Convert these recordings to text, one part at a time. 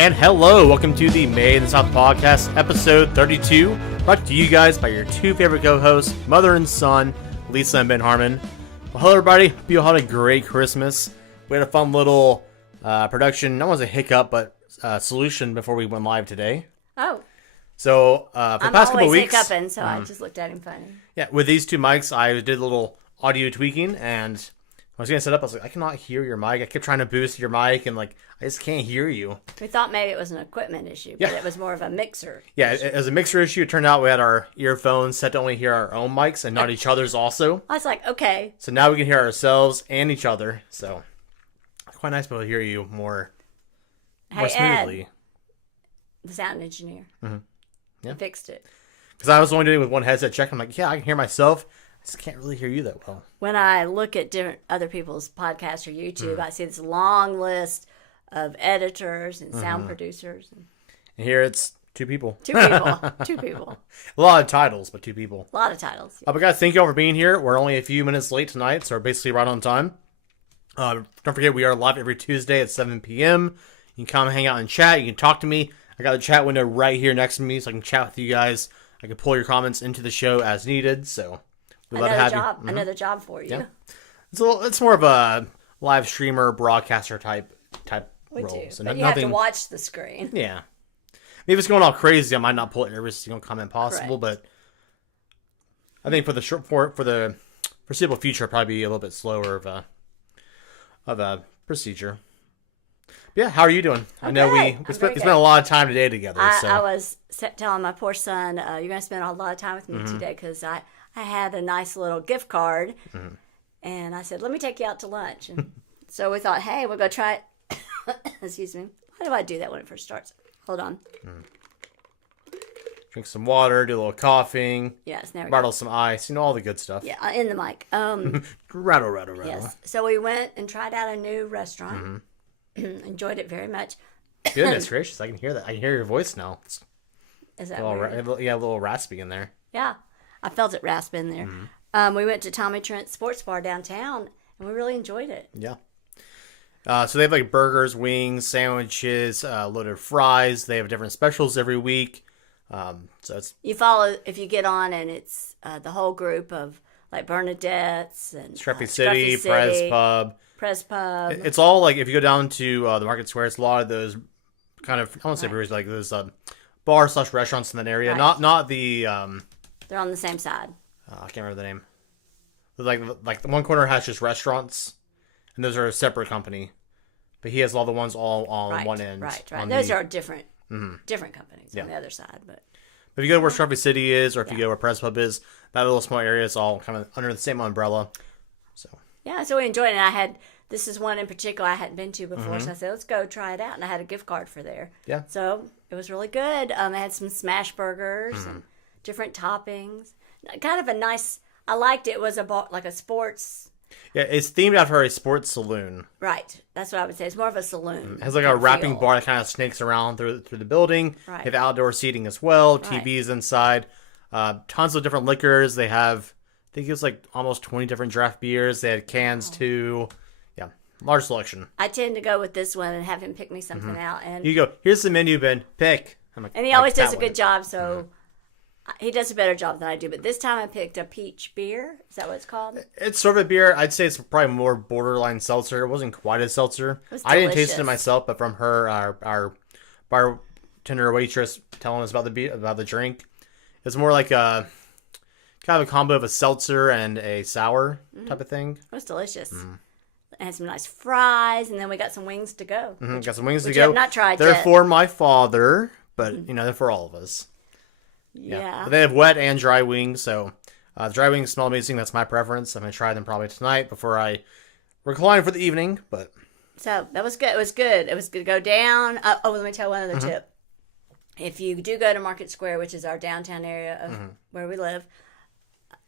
And hello, welcome to the Made in the South podcast, episode 32, brought to you guys by your two favorite co-hosts, mother and son, Lisa and Ben Harmon. Well, hello everybody, hope you all had a great Christmas. We had a fun little production, not was a hiccup, but solution before we went live today. Oh. So, for the past couple weeks... I'm always hiccuping, so I just looked at him funny. Yeah, with these two mics, I did a little audio tweaking, and when I was going to set up, I was like, I cannot hear your mic. I kept trying to boost your mic, and I just can't hear you. We thought maybe it was an equipment issue, but it was more of a mixer. Yeah, as a mixer issue, it turned out we had our earphones set to only hear our own mics and not each other's also. I was like, okay. So now we can hear ourselves and each other, so it's quite nice to be able to hear you more smoothly. Ed, the sound engineer. Mm-hmm. Yeah. Fixed it. Because I was only doing it with one headset check. I'm like, yeah, I can hear myself. I just can't really hear you that well. When I look at different other people's podcasts or YouTube, I see this long list of editors and sound producers. And here it's two people. Two people. A lot of titles, but two people. A lot of titles. But guys, thank you all for being here. We're only a few minutes late tonight, so we're basically right on time. Don't forget, we are live every Tuesday at 7 p.m. You can come hang out and chat. You can talk to me. I got the chat window right here next to me, so I can chat with you guys. I can pull your comments into the show as needed. So we'd love to have you. Mm-hmm. Another job for you. Yeah. It's more of a live streamer, broadcaster type we role. do. So but you have to watch the screen. Yeah. Maybe if it's going all crazy, I might not pull every single comment possible. Correct. But I think for the foreseeable future, probably be a little bit slower of a procedure. Yeah, how are you doing? I know we spent a lot of time today together. I was telling my poor son, you're going to spend a lot of time with me today because I had a nice little gift card. Mm-hmm. And I said, let me take you out to lunch. And so we thought, hey, we'll go try it. Excuse me. Why do I do that when it first starts? Hold on. Drink some water, do a little coughing. Yes, now we rattle some ice, all the good stuff. Yeah, in the mic. Rattle. Yes. So we went and tried out a new restaurant. Mm-hmm. Enjoyed it very much. Goodness gracious, I can hear that. I can hear your voice now. Is that weird? A little raspy in there. Yeah, I felt it rasp in there. Mm-hmm. We went to Tommy Trent's Sports Bar downtown, and we really enjoyed it. Yeah. So they have burgers, wings, sandwiches, loaded fries. They have different specials every week. So it's if you get on, and it's the whole group of Bernadette's and Scruffy City, Press Pub. It's all if you go down to the Market Square, it's a lot of those kind of, I won't say breweries, those bar/restaurants in that area. Right. Not the. They're on the same side. I can't remember the name. Like the one corner has just restaurants, and those are a separate company. But he has all the ones all on one end. Right. Those are different companies on the other side. But if you go to where Scruffy City is, or if you go where Press Pub is, that little small area is all kind of under the same umbrella. Yeah, so we enjoyed it. This is one in particular I hadn't been to before, so I said, let's go try it out. And I had a gift card for there. Yeah. So it was really good. They had some smash burgers and different toppings. Kind of a nice, I liked it. It was a sports. Yeah, it's themed after a sports saloon. Right. That's what I would say. It's more of a saloon. It has a wrapping bar that kind of snakes around through the building. Right. They have outdoor seating as well, TVs inside, tons of different liquors. They have, I think it was almost 20 different draft beers. They had cans too. Yeah, large selection. I tend to go with this one and have him pick me something out. And you go, here's the menu, Ben. Pick. And he always does a good job, so he does a better job than I do. But this time I picked a peach beer. Is that what it's called? It's sort of a beer. I'd say it's probably more borderline seltzer. It wasn't quite a seltzer. It was I didn't taste it myself, but from her, our bartender waitress telling us about the drink, it's more like a kind of a combo of a seltzer and a sour type of thing. It was delicious. It had some nice fries, and then we got some wings to go. Got some wings to go. Which I have not tried They're yet. for my father, but they're for all of us. Yeah. But they have wet and dry wings, so the dry wings smell amazing. That's my preference. I'm going to try them probably tonight before I recline for the evening. But so that was good. It was good. It was good to go down. Let me tell one other tip. If you do go to Market Square, which is our downtown area of where we live,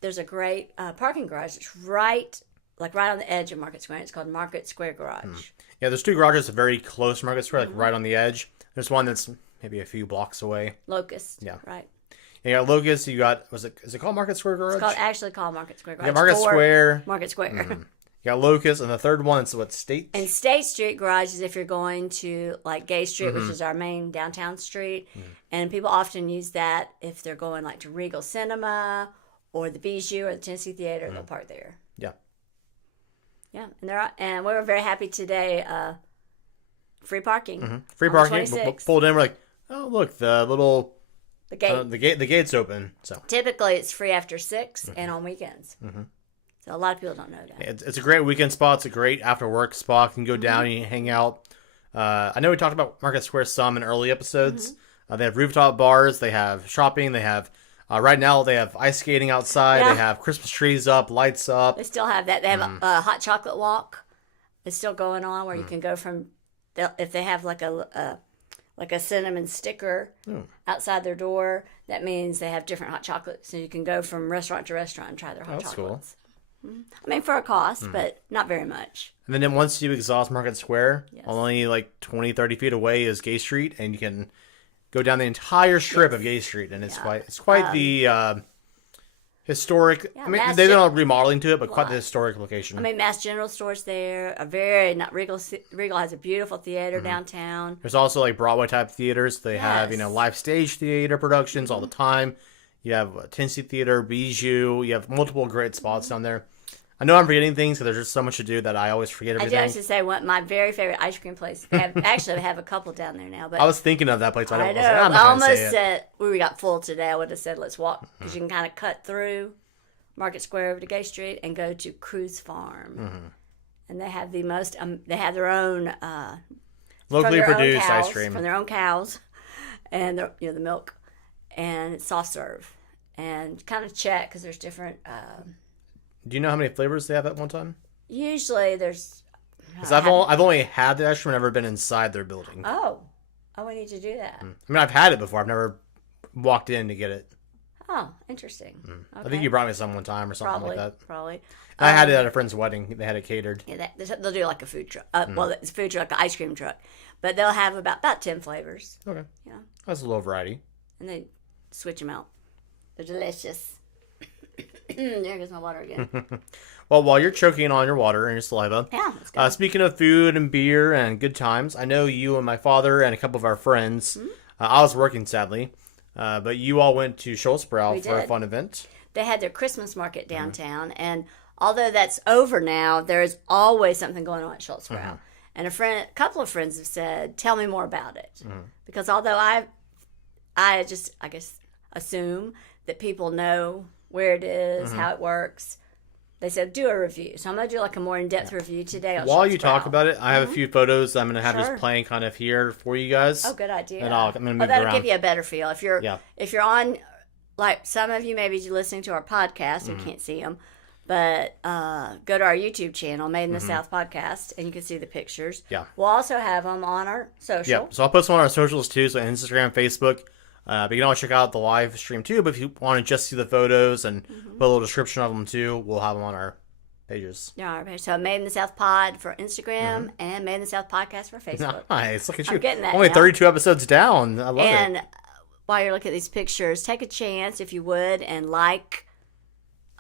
there's a great parking garage. It's right on the edge of Market Square. It's called Market Square Garage. Yeah, there's two garages very close to Market Square, right on the edge. There's one that's maybe a few blocks away. Locust. Yeah. Right. You got Locust. You got, is it called Market Square Garage? It's actually called Market Square Garage. Yeah, Market Square. Market Square. You got Locust, and the third one is what, State? And State Street Garage is if you're going to like Gay Street, which is our main downtown street. And people often use that if they're going like to Regal Cinema or the Bijou or the Tennessee Theater, they'll park there. Yeah. Yeah, and we were very happy today. Free parking. Free parking. Pulled in, we're like, oh, look, the gate. The gate's open. So typically it's free after 6 and on weekends. So a lot of people don't know that. It's a great weekend spot. It's a great after work spot. You can go down and hang out. I know we talked about Market Square some in early episodes. They have rooftop bars. They have shopping. They have right now they have ice skating outside. Yeah. They have Christmas trees up, lights up. They still have that. They have a hot chocolate walk. It's still going on where you can go from if they have like a cinnamon sticker outside their door. That means they have different hot chocolates, so you can go from restaurant to restaurant and try their hot chocolates. Cool. I mean, for a cost, but not very much. And then once you exhaust Market Square, only like 20, 30 feet away is Gay Street, and you can go down the entire strip of Gay Street, and it's quite the historic. I mean, they've done remodeling to it, but quite the historic location. I mean, Mass General Store's there. Regal has a beautiful theater downtown. There's also like Broadway type theaters. They have live stage theater productions all the time. You have Tennessee Theater, Bijou. You have multiple great spots down there. I know I'm forgetting things because there's just so much to do that I always forget everything. I just say my very favorite ice cream place. They have a couple down there now. But I was thinking of that place. But I know. I almost said we got full today. I would have said let's walk because you can kind of cut through Market Square over to Gay Street and go to Cruise Farm, and they have the most. They have their own locally produced ice cream from their own cows, and the milk, and it's soft serve, and kind of check because there's different. Do you know how many flavors they have at one time? Usually there's... Because I've only had the ice cream, I've never been inside their building. Oh, we need to do that. I mean, I've had it before. I've never walked in to get it. Oh, interesting. Okay. I think you brought me some one time or something like that. Probably. I had it at a friend's wedding. They had it catered. Yeah, they'll do like a food truck. Well, it's a food truck, an ice cream truck. But they'll have about 10 flavors. Okay. Yeah. That's a little variety. And they switch them out. They're delicious. There goes my water again. Well, while you're choking on your water and your saliva, let's go. Speaking of food and beer and good times, I know you and my father and a couple of our friends, I was working sadly, but you all went to Schultzbrow for a fun event. They had their Christmas market downtown, and although that's over now, there is always something going on at Schultzbrow. And a couple of friends have said, tell me more about it. Because although I guess, assume that people know where it is, how it works. They said, do a review. So I'm going to do like a more in-depth review today. While you talk about it, I have a few photos I'm going to have just playing kind of here for you guys. Oh, good idea. And I'm going to move that'll around. Give you a better feel. If you're on, like some of you may be listening to our podcast, you can't see them, but go to our YouTube channel, Made in the South Podcast, and you can see the pictures. Yeah. We'll also have them on our social. Yeah, so I'll post them on our socials too, so Instagram, Facebook. But you can always check out the live stream too. But if you want to just see the photos and put a little description of them too, we'll have them on our pages. Yeah, our page. So Made in the South Pod for Instagram and Made in the South Podcast for Facebook. Nice, look at you. I'm getting that Only now. 32 episodes down. I love it. And while you're looking at these pictures, take a chance if you would and like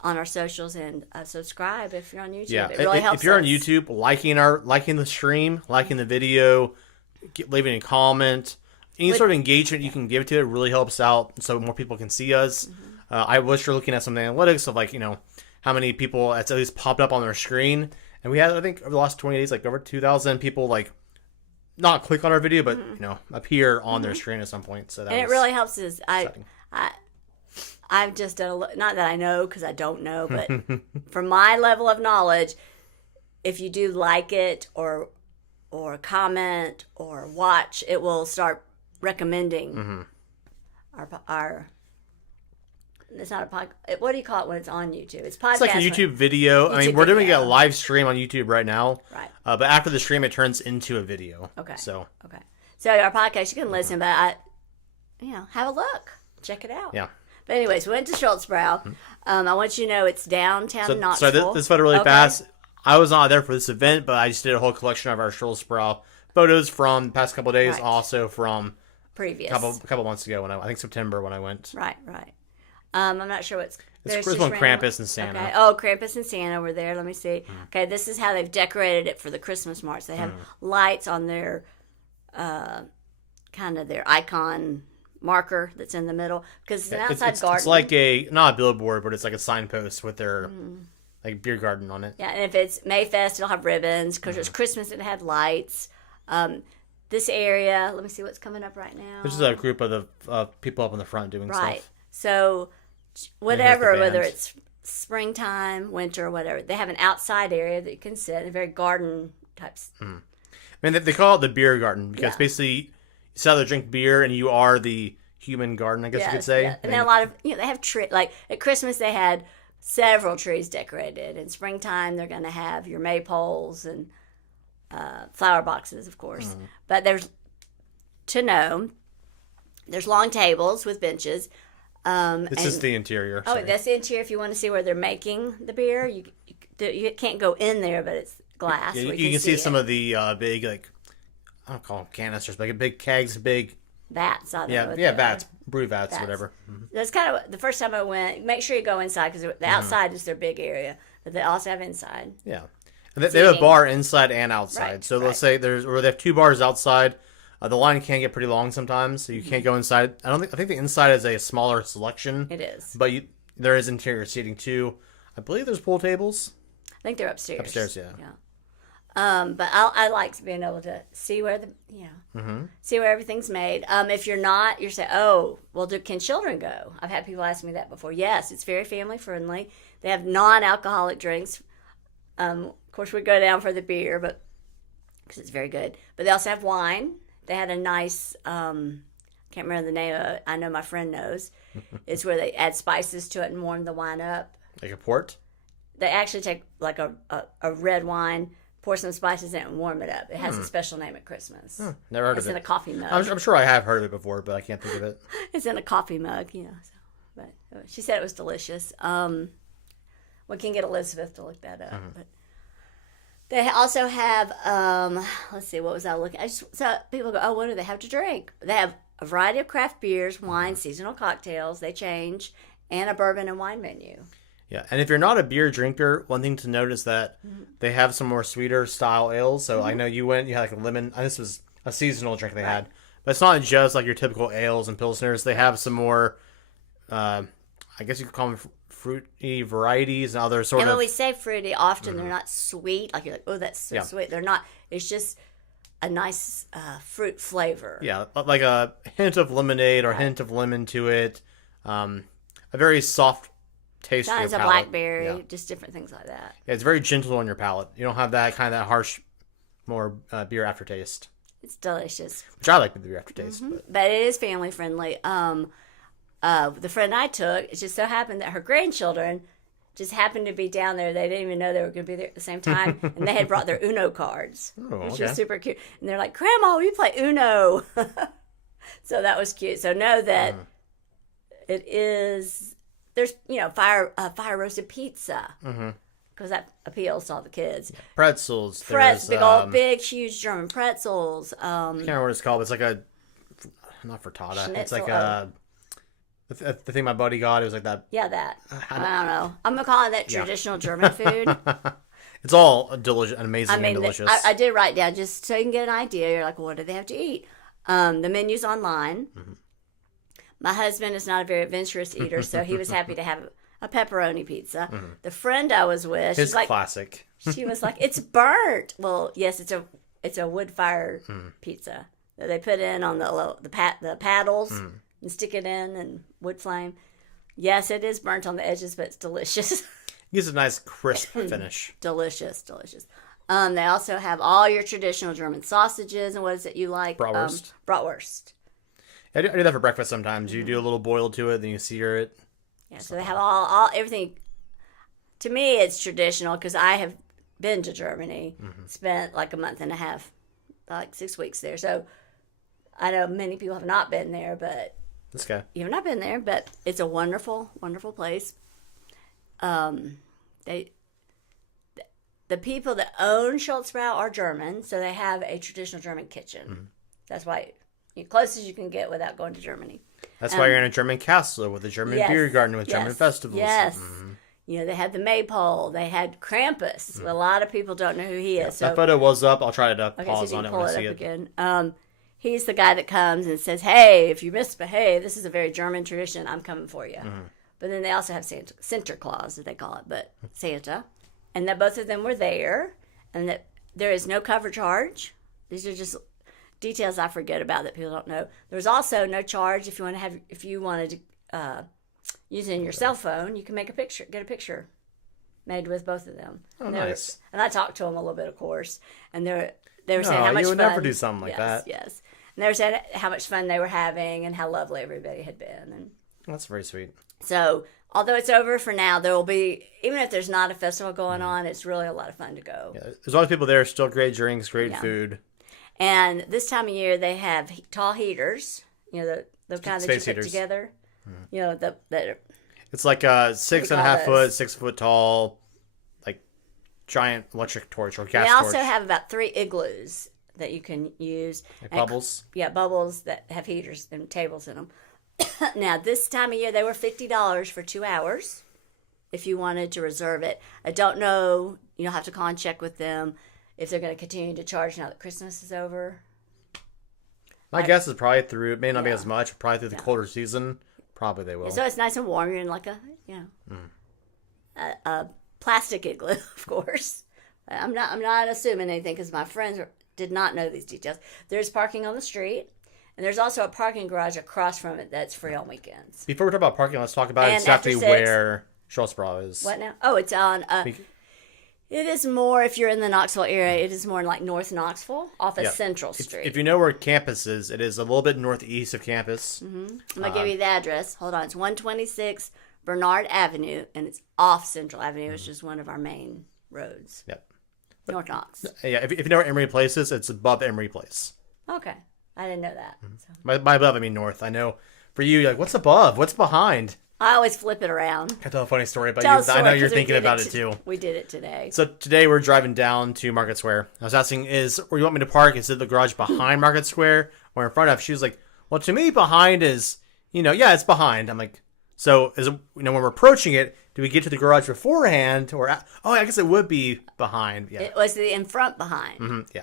on our socials and subscribe if you're on YouTube. Yeah, it really helps. If you're on YouTube, liking the stream, liking the video, leaving a comment. Any sort of engagement you can give to it really helps out so more people can see us. I was looking at some analytics of how many people it's at least popped up on their screen. And we had, I think, over the last 20 days, over 2,000 people not click on our video, but appear on their screen at some point. So that it really helps us. I've just done not that I know because I don't know, but from my level of knowledge, if you do like it or comment or watch, it will start recommending our it's not a podcast. What do you call it when it's on YouTube? It's podcast. It's like a YouTube video. I mean, we're doing a live stream on YouTube right now. Right. But after the stream, it turns into a video. Okay. So our podcast, you can listen, but have a look. Check it out. Yeah. But anyways, we went to Schultzbrow. I want you to know it's downtown Knoxville. So this photo really fast. I was not there for this event, but I just did a whole collection of our Schultzbrow photos from the past couple of days, also from previous couple months ago I think September when I went. Right. I'm not sure what's... There's one Krampus and Santa. Okay. Oh, Krampus and Santa were there. Let me see. Okay, this is how they've decorated it for the Christmas march. They have lights on their, kind of their icon marker that's in the middle. Because it's an outside garden. It's like not a billboard, but it's like a signpost with their like beer garden on it. Yeah, and if it's Mayfest, it'll have ribbons. Because it's Christmas, it had lights. This area, let me see what's coming up right now. This is a group of the people up in the front doing stuff. Right. So... whatever, whether it's springtime, winter, whatever, they have an outside area that you can sit in, very garden types. I mean, they call it the beer garden because basically you sit out there, drink beer, and you are the human garden, I guess you could say. Yeah. And then a lot of, they have trees. Like at Christmas, they had several trees decorated. In springtime, they're going to have your maypoles and flower boxes, of course. But there's long tables with benches. This is the interior. Sorry. Oh, that's the interior. If you want to see where they're making the beer, you can't go in there, but it's glass. Yeah, you can see some of the big, like, I don't call them canisters, but big kegs, big vats. Vats, brew vats, whatever. That's kind of the first time I went. Make sure you go inside because the outside is their big area, but they also have inside. Yeah, and they have a bar inside and outside. Right, so let's say they have 2 bars outside. The line can get pretty long sometimes, so you can't go inside. I think the inside is a smaller selection. It is, but there is interior seating too. I believe there's pool tables. I think they're upstairs. Upstairs, yeah. But I like being able to see where see where everything's made. If you're not, you're saying, oh, well, can children go? I've had people ask me that before. Yes, it's very family friendly. They have non-alcoholic drinks. Of course, we go down for the beer, but because it's very good. But they also have wine. They had a nice, can't remember the name of it. I know my friend knows. It's where they add spices to it and warm the wine up. Like a port? They actually take like a red wine, pour some spices in it, and warm it up. It has a special name at Christmas. Never heard of it. It's in a coffee mug. I'm sure I have heard of it before, but I can't think of it. It's in a coffee mug, So. But she said it was delicious. We can get Elizabeth to look that up. But they also have, let's see, what was I looking at? So people go, oh, what do they have to drink? They have a variety of craft beers, wine, seasonal cocktails. They change, and a bourbon and wine menu. Yeah, and if you're not a beer drinker, one thing to note is that they have some more sweeter style ales. So I know you had like a lemon. This was a seasonal drink they had. But it's not just like your typical ales and pilsners. They have some more, I guess you could call them fruity varieties and other sort of... And when we say fruity, often they're not sweet. Like you're like, oh, that's so sweet. They're not. It's just a nice fruit flavor. Yeah, like a hint of lemonade or hint of lemon to it. A very soft taste to your palate. Sometimes a blackberry, just different things like that. Yeah, it's very gentle on your palate. You don't have that kind of that harsh, more beer aftertaste. It's delicious. Which I like the beer aftertaste. But it is family friendly. The friend I took, it just so happened that her grandchildren just happened to be down there. They didn't even know they were going to be there at the same time. And they had brought their Uno cards, which was super cute. And they're like, Grandma, we play Uno. So that was cute. So know that it is, there's, fire roasted pizza. Because that appeals to all the kids. Pretzels. Big, huge German pretzels. I can't remember what it's called. It's like a, not frittata. Schnitzel, it's like a... The thing my buddy got, it was like that. Yeah, that. I don't know. I'm going to call it that traditional German food. It's all delicious, amazing and delicious. I did write down just so you can get an idea. You're like, well, what do they have to eat? The menu's online. My husband is not a very adventurous eater, so he was happy to have a pepperoni pizza. The friend I was with, she's like, classic. She was like, it's burnt. Well, yes, it's a wood fire pizza that they put in on the paddles. And stick it in and wood flame. Yes, it is burnt on the edges, but it's delicious. It gives a nice crisp finish. Delicious. They also have all your traditional German sausages and what is it you like? Bratwurst. Bratwurst. I do that for breakfast sometimes. You do a little boil to it, then you sear it. Yeah, so they have all everything. To me, it's traditional because I have been to Germany, spent like a month and a half, like 6 weeks there. So I know many people have not been there, but... This guy. You've not been there, but it's a wonderful, wonderful place. The people that own Schultzbau are German, so they have a traditional German kitchen. That's why close as you can get without going to Germany. That's why you're in a German castle with a German beer garden with German festivals. Yes. You know, they had the maypole. They had Krampus. A lot of people don't know who he is. So that photo was up. I'll try to pause so on it when I see it. Again. He's the guy that comes and says, hey, if you misbehave, this is a very German tradition, I'm coming for you. But then they also have Santa Claus, as they call it, but Santa. And that both of them were there, and that there is no cover charge. These are just details I forget about that people don't know. There's also no charge if you wanted to use it in your cell phone. You can get a picture made with both of them. Oh, nice. And I talked to them a little bit, of course, and they were saying how much fun. You would never do something like that. Yes. And they were saying how much fun they were having and how lovely everybody had been. And that's very sweet. So, although it's over for now, there will be, even if there's not a festival going on, it's really a lot of fun to go. Yeah, there's always people there, still great drinks, great food. And this time of year, they have tall heaters, you know, the kind that you put together. You know, it's like a 6.5 foot, 6 foot tall, like giant electric torch or gas torch. They also have about 3 igloos that you can use. Like bubbles? Yeah, bubbles that have heaters and tables in them. Now, this time of year, they were $50 for 2 hours if you wanted to reserve it. I don't know. You'll have to call and check with them if they're going to continue to charge now that Christmas is over. My guess is probably through, it may not be as much, probably through the colder season. Probably they will. So it's nice and warm. You're in like a plastic igloo, of course. I'm not assuming anything because my friends did not know these details. There's parking on the street, and there's also a parking garage across from it that's free on weekends. Before we talk about parking, let's talk about exactly where Charlesboro is. What now? Oh, it's on. It is more, if you're in the Knoxville area, it is more like North Knoxville off of Central Street. If you know where campus is, it is a little bit northeast of campus. I'm going to give you the address. Hold on. It's 126 Bernard Avenue, and it's off Central Avenue, which is one of our main roads. Yep. North Knox. Yeah, if you know where Emory Place is, it's above Emory Place. Okay. I didn't know that. So. By above, I mean north. I know for you, you're like, what's above? What's behind? I always flip it around. I tell a funny story about you. I know you're thinking about it too. We did it today. So today we're driving down to Market Square. I was asking, where you want me to park? Is it the garage behind Market Square or in front of? She was like, well, to me, behind is, it's behind. I'm like, so is it, when we're approaching it, do we get to the garage beforehand or? I guess it would be behind. Yeah. It was the in front behind. Yeah.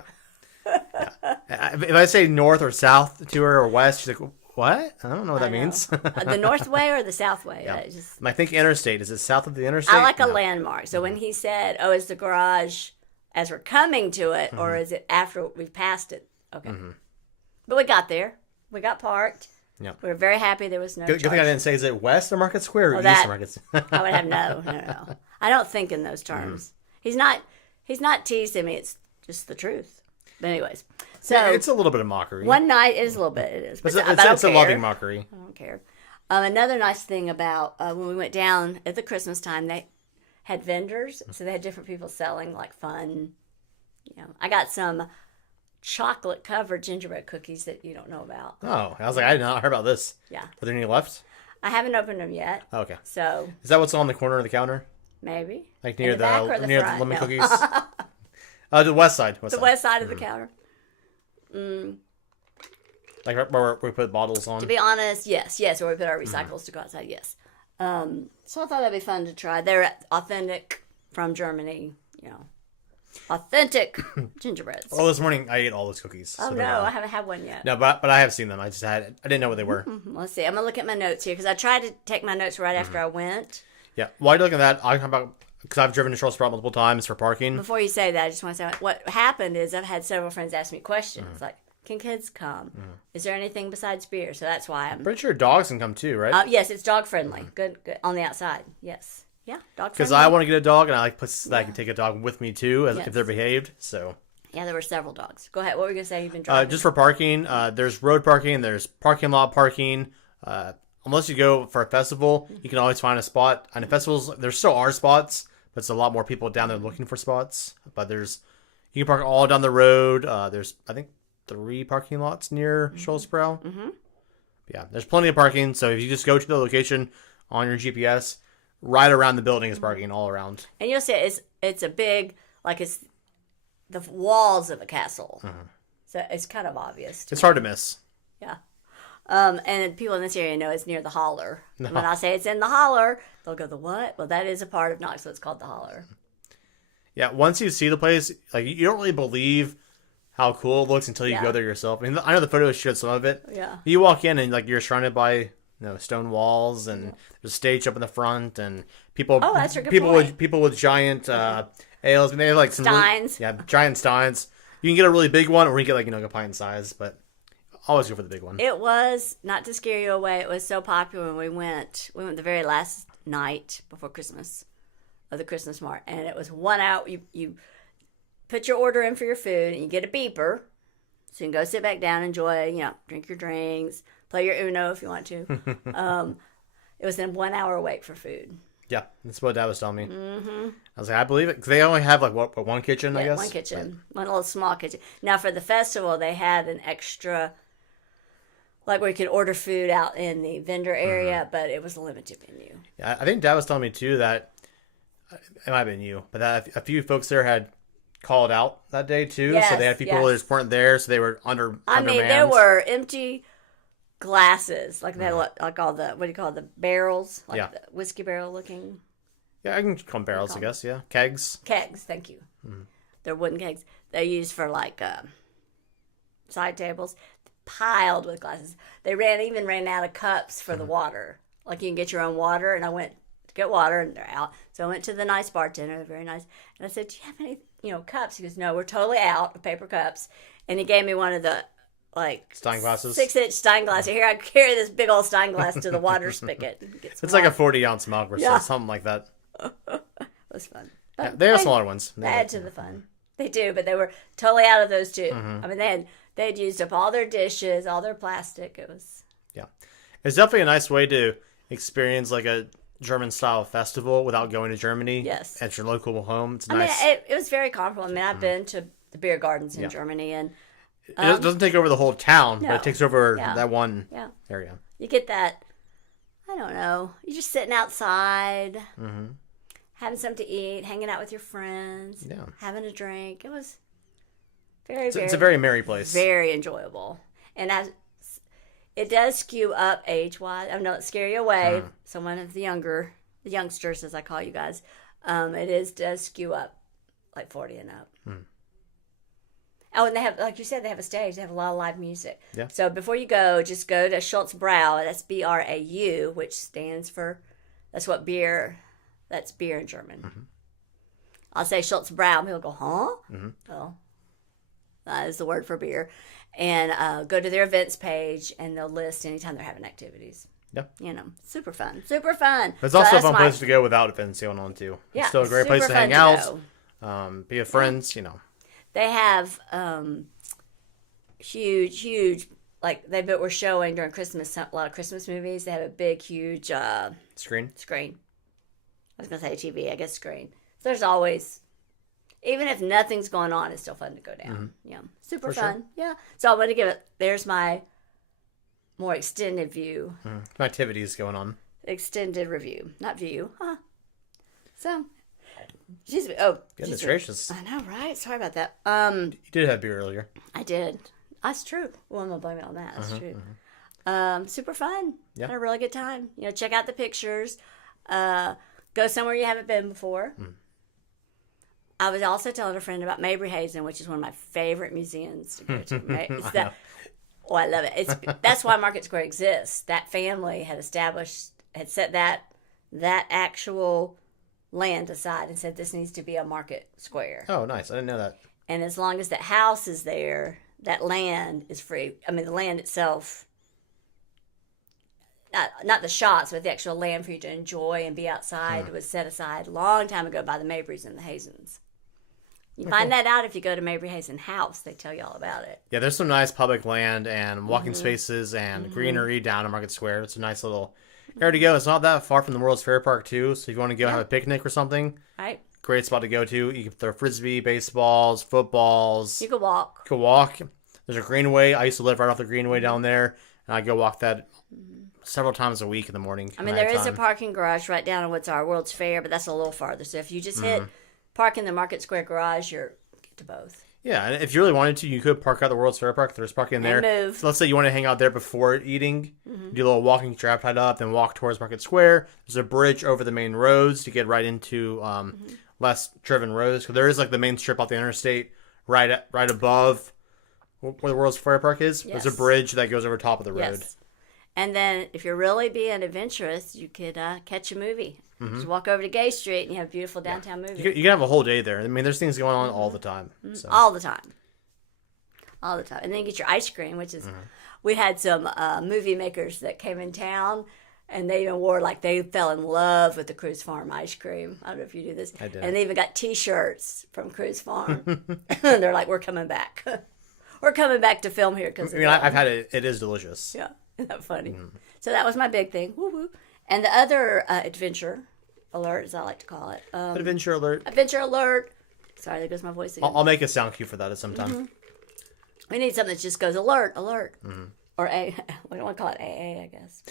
If I say north or south to her or west, she's like, what? I don't know what that means. The north way or the south way? Yeah. I think interstate. Is it south of the interstate? I like a landmark. So when he said, is the garage as we're coming to it or is it after we've passed it? Okay. But we got there. We got parked. Yeah. We were very happy there was no Good thing I didn't say, is it west of Market Square or east of Market Square? I would have no. I don't think in those terms. He's not teasing me. It's just the truth. But anyways. So it's a little bit of mockery. One night, it is a little bit. It is. But it's a loving mockery. I don't care. Another nice thing about when we went down at the Christmas time, they had vendors. So they had different people selling like fun. I got some chocolate covered gingerbread cookies that you don't know about. Oh, I was like, I did not hear about this. Yeah. Are there any left? I haven't opened them yet. Okay. So. Is that what's on the corner of the counter? Maybe. Like near the lemon cookies? The west side. West side of the counter. Like where we put bottles on? To be honest, yes. Where we put our recyclables to go outside, yes. So I thought that'd be fun to try. They're authentic from Germany, Authentic gingerbreads. Oh, this morning I ate all those cookies. Oh, no, I haven't had one yet. No, but I have seen them. I didn't know what they were. Let's see. I'm going to look at my notes here because I tried to take my notes right after I went. Yeah. While you're looking at that, I'll talk about, because I've driven to Charlesboro multiple times for parking. Before you say that, I just want to say what happened is I've had several friends ask me questions like, can kids come? Is there anything besides beer? So that's why I'm pretty sure dogs can come too, right? Yes, it's dog friendly. Good on the outside. Yes. Yeah, dog friendly. Because I want to get a dog, and I like places that I can take a dog with me too, if they're behaved. So yeah, there were several dogs. Go ahead. What were you gonna say? You've been driving. Just for parking. There's road parking. There's parking lot parking. Unless you go for a festival, you can always find a spot. On the festivals, there still are spots, but it's a lot more people down there looking for spots. But you can park all down the road. There's, I think, 3 parking lots near Charlesboro. Yeah, there's plenty of parking. So if you just go to the location on your GPS, right around the building is parking all around. And you'll see it's a big, like it's the walls of a castle. So it's kind of obvious. It's hard to miss. Yeah. And people in this area know it's near the Holler. No. When I say it's in the Holler, they'll go, the what? Well, that is a part of Knoxville. It's called the Holler. Yeah, once you see the place, like you don't really believe how cool it looks until you go there yourself. I mean, I know the photos showed some of it. Yeah. You walk in and like you're surrounded by stone walls, and there's a stage up in the front, and people. Oh, that's a good point. People with giant ales. And they have like some steins. Giant steins. You can get a really big one, or you can get like a pint size, but always go for the big one. It was, not to scare you away, it was so popular when we went. We went the very last night before Christmas of the Christmas Mart, and it was 1 hour. You put your order in for your food, and you get a beeper, so you can go sit back down, enjoy, drink your drinks, play your Uno if you want to. It was then 1 hour wait for food. Yeah, that's what Dad was telling me. Mm-hmm. I was like, I believe it, because they only have like one kitchen, I guess. One kitchen, one little small kitchen. Now for the festival, they had an extra, like where you could order food out in the vendor area, but it was a limited menu. Yeah, I think Dad was telling me too that it might have been you, but that a few folks there had called out that day too. Yes, so they had people that just weren't there, so they were undermanned. There were empty glasses, like they had like all the, what do you call it, the barrels, like the whiskey barrel looking. Yeah, I can call them barrels, I guess. Yeah, kegs. Kegs, thank you. Mm-hmm. They're wooden kegs. They're used for like side tables, piled with glasses. They even ran out of cups for the water. Like you can get your own water, and I went to get water, and they're out. So I went to the nice bartender, very nice, and I said, "Do you have any, cups?" He goes, "No, we're totally out of paper cups." And he gave me one of the Stein glasses, 6-inch Stein glass. Here, I carry this big old Stein glass to the water spigot. It's like a 40-ounce mug or something like that. It was fun. Yeah, they have smaller ones. They add to the fun. They do, but they were totally out of those too. Mm-hmm. I mean, they'd used up all their dishes, all their plastic. It was it's definitely a nice way to experience like a German style festival without going to Germany. Yes, at your local home. It's nice. I mean, it was very comparable. I mean, I've been to the beer gardens in Germany, and it doesn't take over the whole town, but it takes over that one area. You get that. I don't know. You're just sitting outside, having something to eat, hanging out with your friends, having a drink. It was it's a very merry place. Very enjoyable. And it does skew up age-wise. I know it scare you away. So one of the youngsters, as I call you guys, does skew up like 40 and up. Oh, and they have, like you said, they have a stage. They have a lot of live music. Yeah. So before you go, just go to Schultz Brau. That's BRAU, which stands for, that's beer in German. Mm-hmm. I'll say Schultz Brau, and people go, huh? Mm-hmm. Well, that is the word for beer. And go to their events page, and they'll list anytime they're having activities. Yeah. Super fun. Super fun. It's also a fun place to go without events going on, too. Yeah. It's still a great place to hang out, be with friends, They have huge, like we're showing during Christmas, a lot of Christmas movies. They have a big, huge screen. I was going to say TV, I guess screen. So there's always, even if nothing's going on, it's still fun to go down. Mm-hmm. Yeah, super fun. Sure. Yeah. So I'm going to give it, there's my more extended view. Activities going on. Extended review, not view. Huh. So... Goodness gracious. I know, right? Sorry about that. You did have beer earlier. I did. That's true. Well, I'm going to blame it on that. That's true. Super fun. Yeah. Had a really good time. Check out the pictures. Go somewhere you haven't been before. I was also telling a friend about Mabryhazen, which is one of my favorite museums to go to. I love it. That's why Market Square exists. That family had set that actual land aside and said this needs to be a market square. Oh, nice. I didn't know that. And as long as that house is there, that land is free. I mean, the land itself, not the shops, but the actual land for you to enjoy and be outside was set aside a long time ago by the Mabrys and the Hazens. You find that out if you go to Mabryhazen House. They tell you all about it. Yeah, there's some nice public land and walking spaces and greenery down in Market Square. It's a nice little area to go. It's not that far from the World's Fair Park, too. So if you want to go have a picnic or something, great spot to go to. You can throw frisbee, baseballs, footballs. You can walk. There's a greenway. I used to live right off the greenway down there, and I go walk that several times a week in the morning. I mean, there is a parking garage right down in what's our World's Fair, but that's a little farther. So if you just hit park in the Market Square garage, you're get to both. Yeah, and if you really wanted to, you could park out the World's Fair Park. There's parking there. Move. So let's say you want to hang out there before eating. Do a little walking track tied up, then walk towards Market Square. There's a bridge over the main roads to get right into less driven roads. So there is like the main strip off the interstate right above where the World's Fair Park is. Yes. There's a bridge that goes over top of the road. Yes. And then if you're really being adventurous, you could catch a movie. Just walk over to Gay Street and you have a beautiful downtown movie. You can have a whole day there. I mean, there's things going on all the time. So. All the time. All the time. And then you get your ice cream, which is, we had some movie makers that came in town and they even wore, like, they fell in love with the Cruise Farm ice cream. I don't know if you do this. I did. And they even got T-shirts from Cruise Farm. They're like, we're coming back. We're coming back to film here. Cause I mean, I've had it. It is delicious. Yeah. Isn't that funny? So that was my big thing. Woo-woo. And the other adventure alert, as I like to call it. Adventure alert. Adventure alert. Sorry, there goes my voice again. I'll make a sound cue for that at some time. We need something that just goes alert, alert. Or we don't want to call it AA, I guess.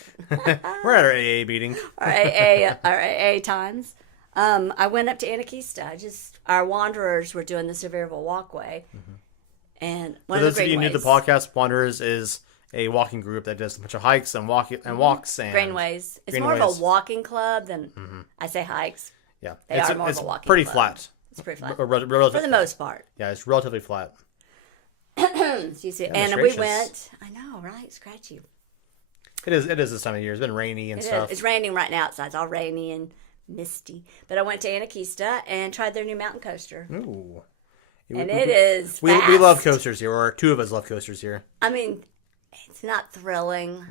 We're at our AA meeting. Our AA times. I went up to Anakeesta. Our wanderers were doing the Sevierville Walkway. And one For of those the of you new to the podcast, Wanderers is a walking group that does a bunch of hikes and walks and Greenways. It's more of a walking club than I say hikes. Yeah, They are more of a walking pretty club. flat. It's pretty flat. For For the most part. Yeah, it's relatively flat. You see, and we went. I know, right? Scratchy. It is this time of year. It's been rainy and stuff. It's raining right now outside. It's all rainy and misty. But I went to Anakeesta and tried their new mountain coaster. Ooh. And it is We fast. love coasters here, or two of us love coasters here. I mean, it's not thrilling.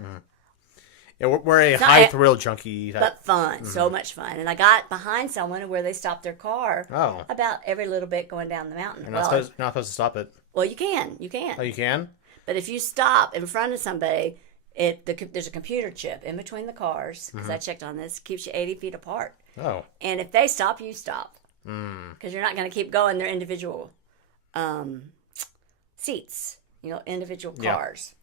Yeah, we're a high thrill junkie type. But fun. So much fun. And I got behind someone where they stopped their car about every little bit going down the mountain. You're not supposed to stop it. Well, you can. You can. Oh, you can? But if you stop in front of somebody, there's a computer chip in between the cars, because I checked on this, keeps you 80 feet apart. Oh. And if they stop, you stop. Because you're not going to keep going. They're individual seats, individual cars.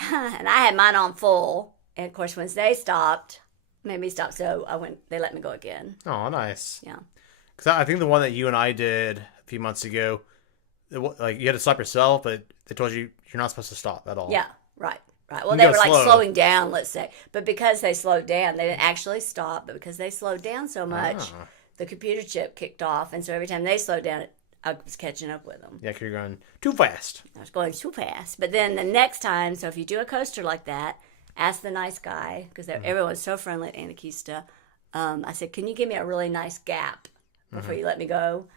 Yeah. And I had mine on full. And, of course, once they stopped, made me stop, so they let me go again. Oh, nice. Yeah. Because I think the one that you and I did a few months ago, like you had to stop yourself, but they told you you're not supposed to stop at all. Yeah, right. Well, they were like slowing down, let's say. But because they slowed down, they didn't actually stop. But because they slowed down so much, the computer chip kicked off. And so every time they slowed down, I was catching up with them. Yeah, because you're going too fast. I was going too fast. But then the next time, so if you do a coaster like that, ask the nice guy, because everyone's so friendly at Anakeesta. I said, can you give me a really nice gap before you let me go?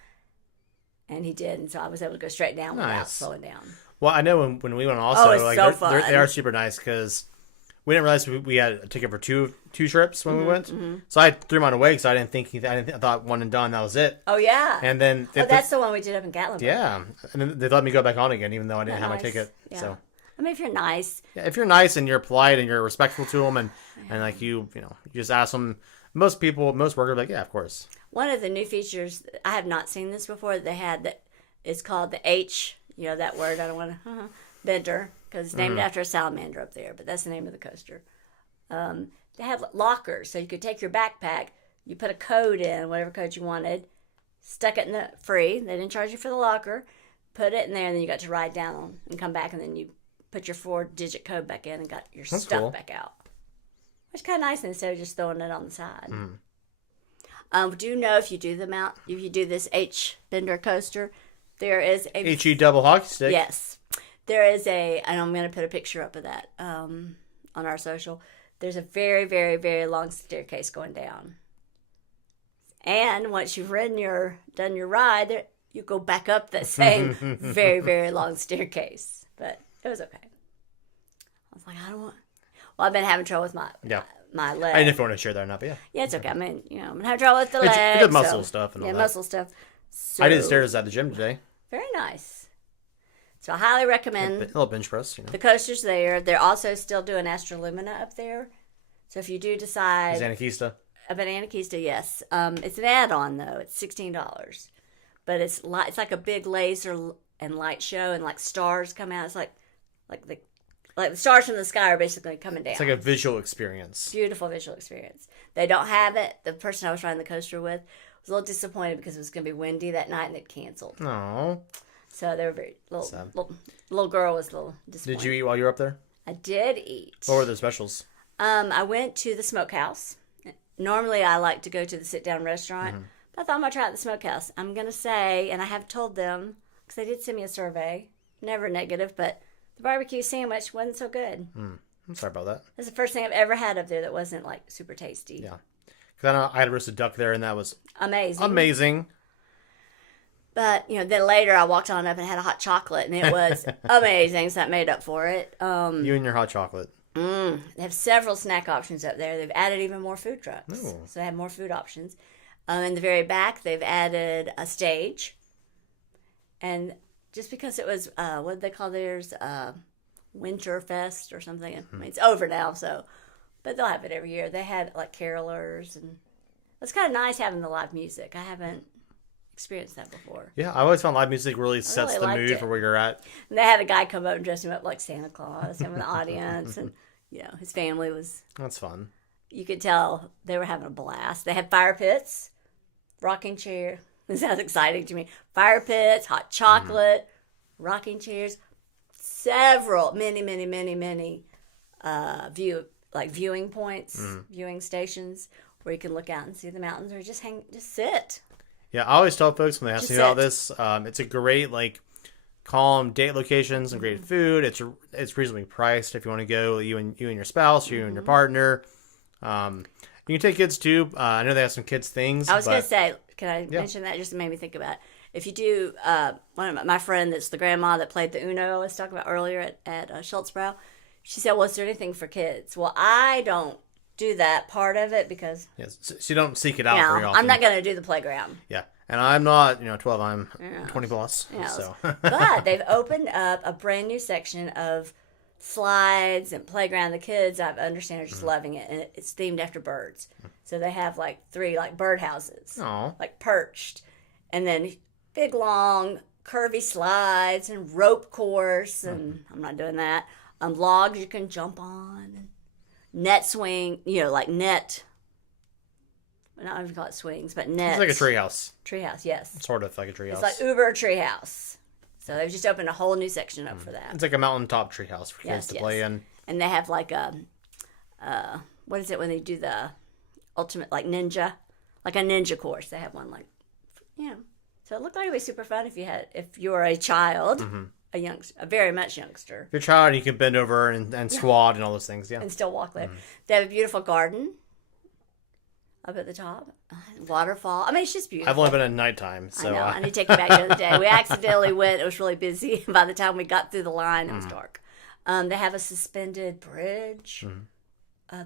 And he did, and so I was able to go straight down without slowing down. Well, I know when we went also, it's so fun. They are super nice, because we didn't realize we had a ticket for two trips when we went. So I threw mine away because I didn't think I thought one and done, that was it. Oh yeah. And then that's the one we did up in Gatlinburg. Yeah, and then they let me go back on again, even though I didn't have my ticket. Yeah. So. I mean, if you're nice. Yeah, if you're nice and you're polite and you're respectful to them and like you just ask them. Most workers are like, yeah, of course. One of the new features, I have not seen this before, they had that is called the H, that word, I don't want to, bender, because it's named after a salamander up there, but that's the name of the coaster. They had lockers, so you could take your backpack, you put a code in, whatever code you wanted, stuck it in the free, they didn't charge you for the locker, put it in there, and then you got to ride down and come back, and then you put your 4-digit code back in and got your stuff back out. Which is kind of nice instead of just throwing it on the side. Do you know if you do this H bender coaster, there is a HE double hockey stick. Yes, there is and I'm going to put a picture up of that on our social. There's a very, very, very long staircase going down, and once you've done your ride, you go back up that same very, very long staircase. But it was okay. I was like, I don't want. Well, I've been having trouble with my leg. I didn't know if you want to share that or not, but yeah. Yeah, it's okay. I mean, I'm having trouble with the leg. It's good muscle stuff and all that. Yeah, muscle stuff. So, I did stairs at the gym today. Very nice. So I highly recommend a little bench press. The coasters there. They're also still doing Astrolumina up there. So if you do decide... Is Anakeesta? Up at Anakeesta, yes. It's an add-on, though. It's $16. But it's like a big laser and light show, and like stars come out. It's like the stars from the sky are basically coming down. It's like a visual experience. Beautiful visual experience. They don't have it. The person I was riding the coaster with was a little disappointed because it was going to be windy that night and it canceled. No. So they were very little girl was a little disappointed. Did you eat while you were up there? I did eat. What were the specials? I went to the smokehouse. Normally, I like to go to the sit-down restaurant, but I thought I'm going to try out the smokehouse. I'm going to say, and I have told them, because they did send me a survey, never negative, but the barbecue sandwich wasn't so good. I'm sorry about that. That's the first thing I've ever had up there that wasn't, like, super tasty. Yeah. Because I know I had roasted duck there, and that was amazing. But, then later I walked on up and had a hot chocolate, and it was amazing, so that made up for it. You and your hot chocolate. They have several snack options up there. They've added even more food trucks. Ooh. So they have more food options. In the very back, they've added a stage. And just because it was, what did they call theirs? Winterfest or something. I mean, it's over now, but they'll have it every year. They had, like, carolers, and it's kind of nice having the live music. I haven't experienced that before. Yeah, I always found live music really sets the mood for where you're at. And they had a guy come up and dress him up like Santa Claus, him in the audience, and his family was. That's fun. You could tell they were having a blast. They had fire pits, rocking chair. This sounds exciting to me. Fire pits, hot chocolate, rocking chairs, many viewing points, viewing stations where you can look out and see the mountains or just sit. Yeah, I always tell folks when they ask me about this, it's a great, like, calm date location, some great food. It's reasonably priced if you want to go, you and your spouse, you and your partner. You can take kids too. I know they have some kids things. I was going to say, can I mention that? Just made me think about it. If you do, one of my friend that's the grandma that played the Uno I was talking about earlier at Schultzbrow, she said, well, is there anything for kids? Well, I don't do that part of it because... Yes, so you don't seek it out very often. I'm not going to do the playground. Yeah, and I'm not, 12, I'm 20 plus. Yeah. So. But they've opened up a brand new section of slides and playground. The kids, I understand, are just loving it, and it's themed after birds. So they have, like, 3, like, bird houses, like, perched, and then big, long, curvy slides and rope course, and I'm not doing that. Logs you can jump on, and net swing, like net. I don't even call it swings, but net. It's like a treehouse. Treehouse, yes. Sort of like a treehouse. It's like Uber treehouse. So they've just opened a whole new section up for that. It's like a mountaintop treehouse for kids to play in. And they have like a, what is it when they do the ultimate, like ninja? Like a ninja course. They have one like, So it looked like it would be super fun if you were a child. A very much youngster. If you're a child, you can bend over and squat and all those things, and still walk there. They have a beautiful garden up at the top, waterfall. I mean, it's just beautiful. I've only been at nighttime, so I know. I need to take you back the other day. We accidentally went. It was really busy. By the time we got through the line, it was dark. They have a suspended bridge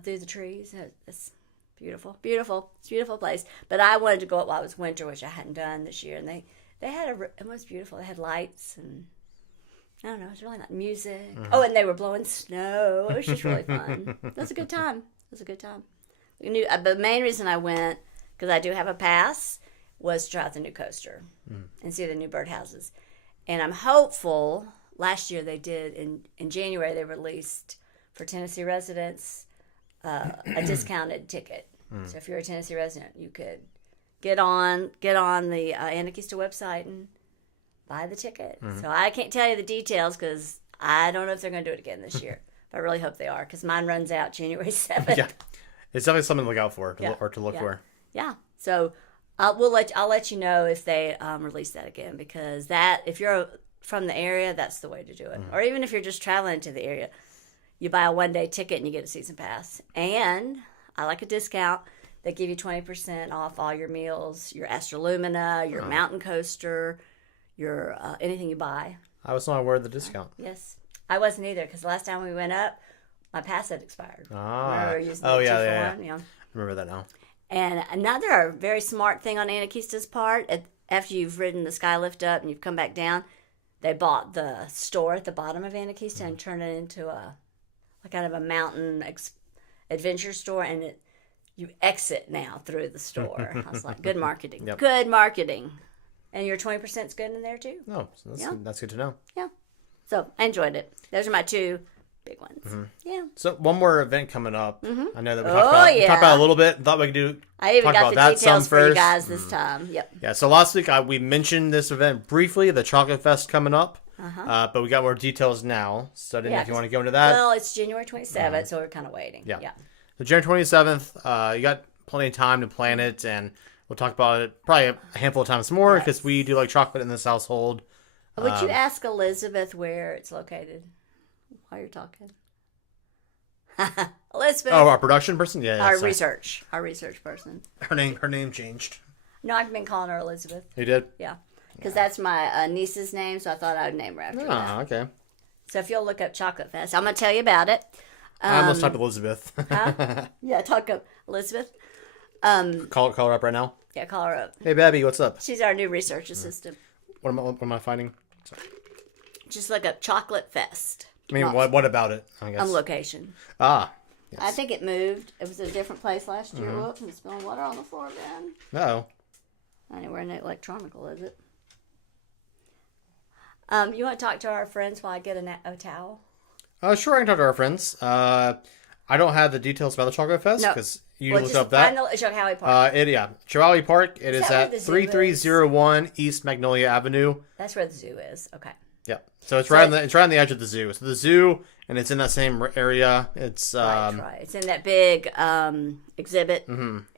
through the trees. It's beautiful. It's a beautiful place. But I wanted to go up while it was winter, which I hadn't done this year. And they had it was beautiful. They had lights and. I don't know. It was really nice. Music. Oh, and they were blowing snow. It was just really fun. It was a good time. The main reason I went, because I do have a pass, was to try out the new coaster and see the new birdhouses. And I'm hopeful. Last year they did, in January, they released for Tennessee residents a discounted ticket. So if you're a Tennessee resident, you could get on the Anarchista website and buy the ticket. So I can't tell you the details because I don't know if they're going to do it again this year. But I really hope they are because mine runs out January 7th. Yeah. It's definitely something to look out for or to look for. Yeah. So I'll let you know if they release that again because if you're from the area, that's the way to do it. Or even if you're just traveling to the area, you buy a one-day ticket and you get a season pass. And I like a discount. They give you 20% off all your meals, your Astralumina, your mountain coaster, your anything you buy. I was not aware of the discount. Yes. I wasn't either because the last time we went up, my pass had expired. I remember that now. And another very smart thing on Anakista's part, after you've ridden the Skylift up and you've come back down, they bought the store at the bottom of Anakista and turned it into a kind of a mountain adventure store, and you exit now through the store. I was like, good marketing. Yep. Good marketing. And your 20% is good in there too? No, so that's good to know. Yeah. So I enjoyed it. Those are my two big ones. Yeah. So one more event coming up. I know that we Oh, talked about it a little bit. Thought we could do. I even talk got about the that details some for you first. guys this time. Yep. Yeah. So last week we mentioned this event briefly, the Chocolate Fest coming up. But we got more details now. So I didn't know if you want to go into that. Well, it's January 27th, so we're kind of waiting. Yeah. So January 27th, you got plenty of time to plan it, and we'll talk about it probably a handful of times more because we do like chocolate in this household. Would you ask Elizabeth where it's located while you're talking? Elizabeth. Oh, our production person? Yeah. Our research person. Her name changed. No, I've been calling her Elizabeth. You did? Yeah. Because that's my niece's name, so I thought I would name her after that. Oh, okay. So if you'll look up Chocolate Fest, I'm going to tell you about it. I almost typed Elizabeth. Huh? Yeah, talk up Elizabeth. Call her up right now. Yeah, call her up. Hey, Babby, what's up? She's our new research assistant. What am I finding? Sorry. Just look up Chocolate Fest. I mean, what about it? I guess. On location. Ah. Yes. I think it moved. It was a different place last year. Whoops, I'm spilling water on the floor again. No. Anywhere in the electronical, is it? You want to talk to our friends while I get a towel? Sure, I can talk to our friends. I don't have the details about the Chocolate Fest because you looked up that. Chilhowie Park. Chilhowie Park. It is at the zoo 3301 East Magnolia Avenue. That's where the zoo is. Okay. Yeah. So it's right on the edge of the zoo. So the zoo, and it's in that same area. It's right. It's in that big exhibit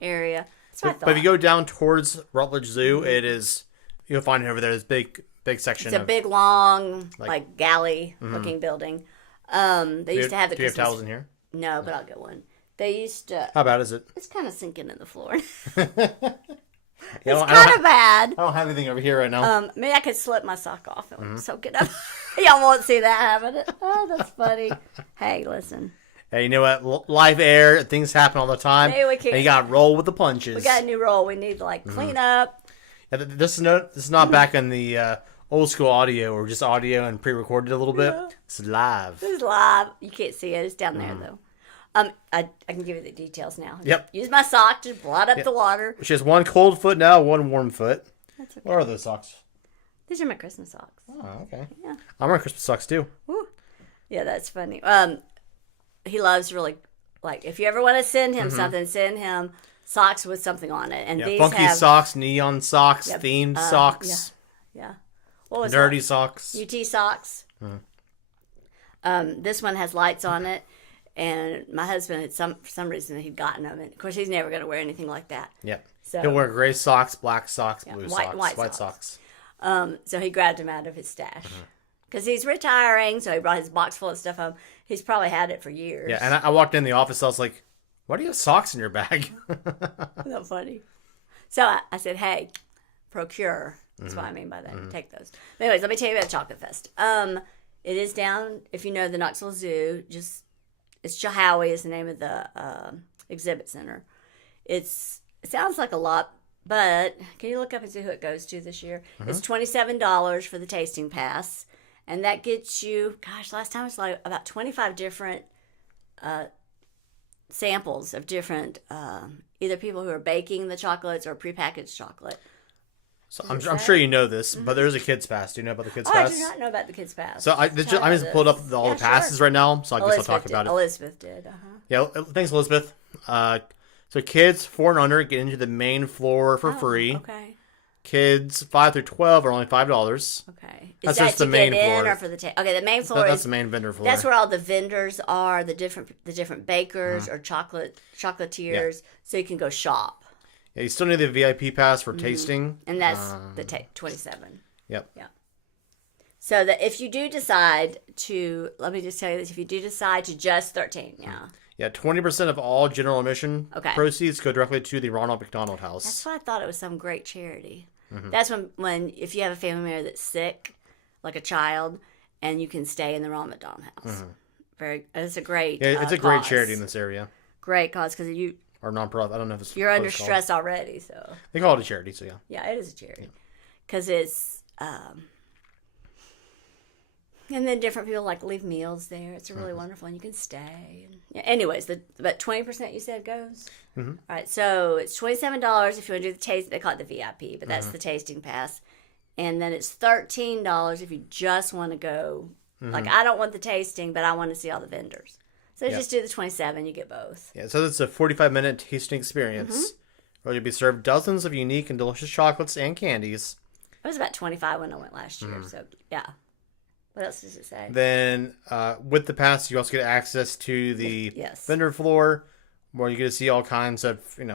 area. That's what I thought. But if you go down towards Rutledge Zoo, it is. You'll find it over there. This big section. It's a big, long, like galley-looking building. They used to have the. Do you have towels in here? No, but I'll get one. They used to. How bad is it? It's kind of sinking in the floor. Yeah, it's kind of bad. I don't have anything over here right now. Maybe I could slip my sock off and soak it up. Y'all won't see that happen. Oh, that's funny. Hey, listen. Hey, you know what? Live air, things happen all the time. Hey, and you got to roll with the punches. We got a new roll. We need to clean up. Yeah, this is not back in the old school audio or just audio and pre-recorded a little bit. Yeah. It's live. It's live. You can't see it. It's down there though. I can give you the details now. Yep. Use my sock to blot up the water. She has one cold foot now, one warm foot. That's okay. What are those socks? These are my Christmas socks. Oh, okay. Yeah. I'm wearing Christmas socks too. Woo. Yeah, that's funny. He loves really if you ever want to send him something, send him socks with something on it. And these funky have socks, neon socks, themed socks. Yeah. What was nerdy that? Socks. UT socks. This one has lights on it. And my husband had for some reason he'd gotten them. And of course, he's never going to wear anything like that. Yeah. So he'll wear gray socks, black socks, blue socks, white socks. So he grabbed them out of his stash. Because he's retiring, so he brought his box full of stuff home. He's probably had it for years. Yeah, and I walked in the office, I was like, why do you have socks in your bag? Isn't that funny? So I said, hey, procure. That's what I mean by that. Take those. But anyways, let me tell you about Chocolate Fest. It is down, if you know the Knoxville Zoo, it's Chilhowie is the name of the exhibit center. It sounds like a lot, but can you look up and see who it goes to this year? It's $27 for the tasting pass, and that gets you, last time it was about 25 different samples of different, either people who are baking the chocolates or prepackaged chocolate. So I'm sure you know this, but there's a kids pass. Do you know about the kids pass? I do not know about the kids pass. So I just pulled up all the passes right now, so I guess I'll talk about it. Elizabeth did. Yeah, thanks, Elizabeth. So kids 4 and under get into the main floor for free. Okay. Kids 5 through 12 are only $5. Okay. That's that just the to main get floor. In or for the okay, the main floor. That's the main vendor floor. That's where all the vendors are, the different bakers or chocolatiers, so you can go shop. Yeah, you still need the VIP pass for tasting. And that's the 27. Yep. Yeah. So that if you do decide to, let me just tell you this, if you do decide to just 13, Yeah, 20% of all general admission proceeds go directly to the Ronald McDonald House. That's why I thought it was some great charity. That's when if you have a family member that's sick, like a child, and you can stay in the Ronald McDonald House. It's a great it's a great charity in this area. Great cause because or nonprofit. I don't know if it's. You're under stress already, so. They call it a charity, so yeah. Yeah, it is a charity. Because it's. And then different people leave meals there. It's really wonderful, and you can stay. Anyways, about 20% you said goes. All right, so it's $27 if you want to do the taste. They call it the VIP, but that's the tasting pass. And then it's $13 if you just want to go Like, I don't want the tasting, but I want to see all the vendors. So just do the 27. You get both. Yeah, so it's a 45-minute tasting experience where you'll be served dozens of unique and delicious chocolates and candies. It was about 25 when I went last year. So, yeah. What else does it say? Then, with the pass, you also get access to the vendor floor, where you get to see all kinds of, who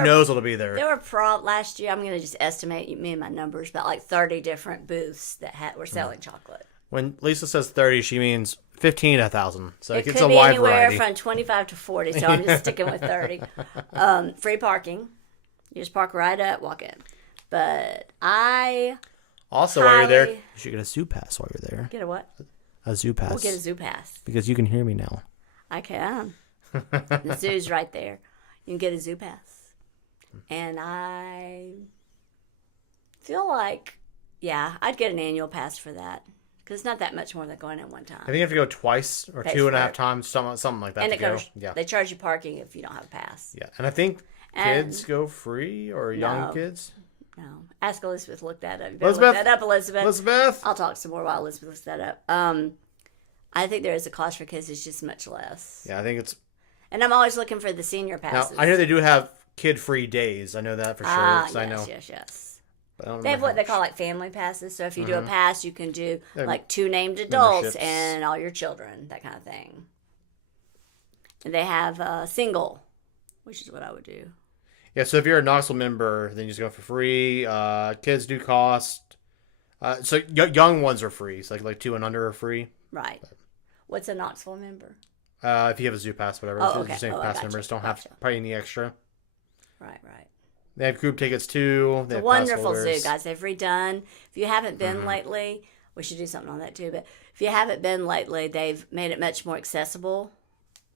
knows what'll be there. There were last year, I'm going to just estimate me and my numbers, about like 30 different booths that were selling chocolate. When Lisa says 30, she means 15 to 1,000. So it gets a could wide variety. be anywhere from 25 to 40, so I'm just sticking with 30. Free parking. You just park right up, walk in. But Also, while you're there, you should get a zoo pass while you're there. Get a what? A zoo pass. We'll get a zoo pass. Because you can hear me now. I can. The zoo's right there. You can get a zoo pass. And I feel like, I'd get an annual pass for that. Because it's not that much more than going in one time. I think you have to go twice or 2.5 times, something like that. And they charge you parking if you don't have a pass. Yeah, and I think kids go free or young kids. No. Ask Elizabeth, look that up. Elizabeth. Look that up, Elizabeth. Elizabeth. I'll talk some more while Elizabeth looks that up. I think there is a cost for kids. It's just much less. Yeah, I think it's... And I'm always looking for the senior passes. Now, I know they do have kid-free days. I know that for sure. Yes. They have what they call like family passes. So if you do a pass, you can do like 2 named adults and all your children, that kind of thing. And they have single, which is what I would do. Yeah, so if you're a Knoxville member, then you just go for free. Kids do cost. So young ones are free. So like 2 and under are free. Right. What's a Knoxville member? If you have a zoo pass, whatever. Okay. Pass members don't have to pay any extra. Right. They have group tickets too. It's a wonderful zoo, guys. They've redone. If you haven't been lately, we should do something on that too. But if you haven't been lately, they've made it much more accessible,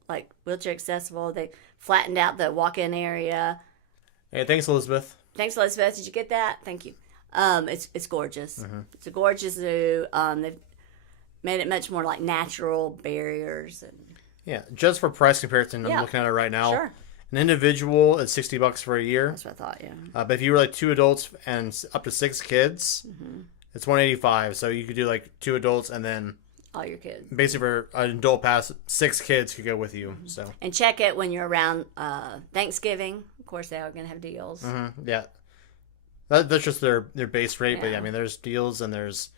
like wheelchair accessible. They flattened out the walk-in area. Hey, thanks, Elizabeth. Thanks, Elizabeth. Did you get that? Thank you. It's gorgeous. It's a gorgeous zoo. They've made it much more like natural barriers and just for price comparison, I'm looking at it right now. Sure. An individual is $60 for a year. That's what I thought. Yeah. But if you were like 2 adults and up to 6 kids, it's $185. So you could do like 2 adults and then all your kids. Basically, for an adult pass, 6 kids could go with you. So and check it when you're around Thanksgiving. Of course, they are going to have deals. Yeah, that's just their base rate. But I mean, there's deals and there's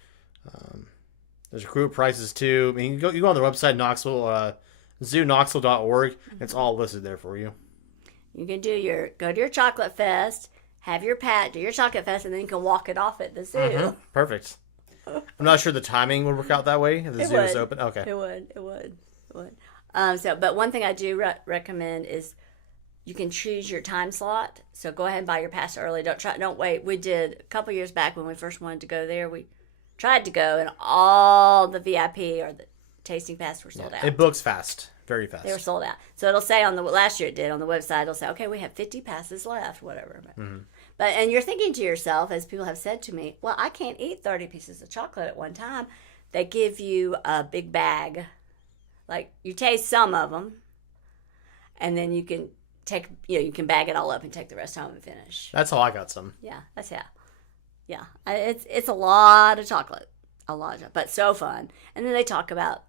group prices too. I mean, you go on the website Knoxville. ZooKnoxville.org. It's all listed there for you. You can go to your chocolate fest, have your do your chocolate fest, and then you can walk it off at the zoo. Perfect. I'm not sure the timing would work out that way if the zoo is open. Okay. It would. But one thing I do recommend is you can choose your time slot. So go ahead and buy your pass early. Don't wait. We did a couple years back when we first wanted to go there. We tried to go, and all the VIP or the tasting pass were sold out. It books fast, very fast. They were sold out. So it'll say last year it did on the website. It'll say, okay, we have 50 passes left, whatever. And you're thinking to yourself, as people have said to me, well, I can't eat 30 pieces of chocolate at one time. They give you a big bag. Like you taste some of them, and then you can you can bag it all up and take the rest home and finish. That's how I got some. Yeah, that's how. Yeah, it's a lot of chocolate. A lot of, but so fun. And then they talk about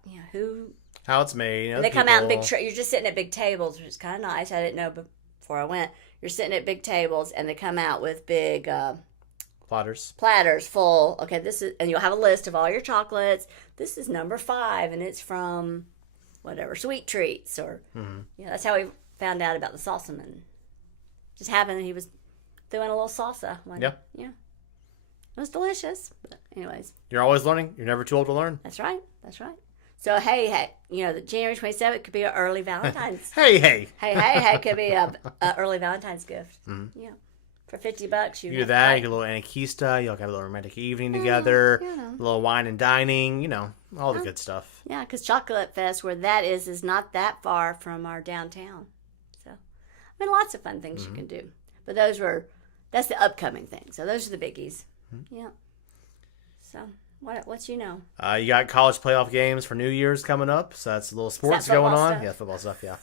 how it's made. And they come out in big you're just sitting at big tables, which is kind of nice. I didn't know before I went. You're sitting at big tables, and they come out with big platters full. Okay, and you'll have a list of all your chocolates. This is number 5, and it's from whatever Sweet Treats or that's how we found out about the salsa man. Just happened he was doing a little salsa. Yeah. It was delicious. But anyways. You're always learning. You're never too old to learn. That's right. So, hey, the January 27th could be an early Valentine's. Hey, could be a early Valentine's gift. Yeah. For $50, you do that. You get a little Anarchista. You'll have a little romantic evening together. A little wine and dining. All the good stuff. Yeah, because Chocolate Fest, where that is not that far from our downtown. So, I mean, lots of fun things you can do. But that's the upcoming thing. So those are the biggies. Yeah. So what's you got college playoff games for New Year's coming up, so that's a little sports going on. Stuff? Yeah, football stuff. Yeah.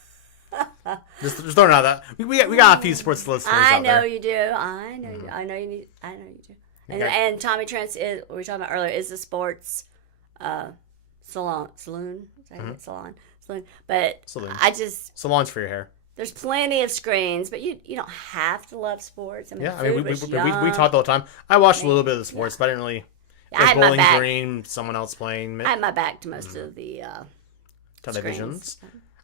just throwing out that we got a few sports listeners. I know you do. I know you do. I know you do. And Tommy Trent's we were talking about earlier is the sports Saloon. Saloon. But Saloon. Salons for your hair. There's plenty of screens, but you don't have to love sports. We talked all the time. I watched a little bit of the sports, but I didn't really. I had Bowling Green, someone else playing. I had my back to most of the televisions. Screens.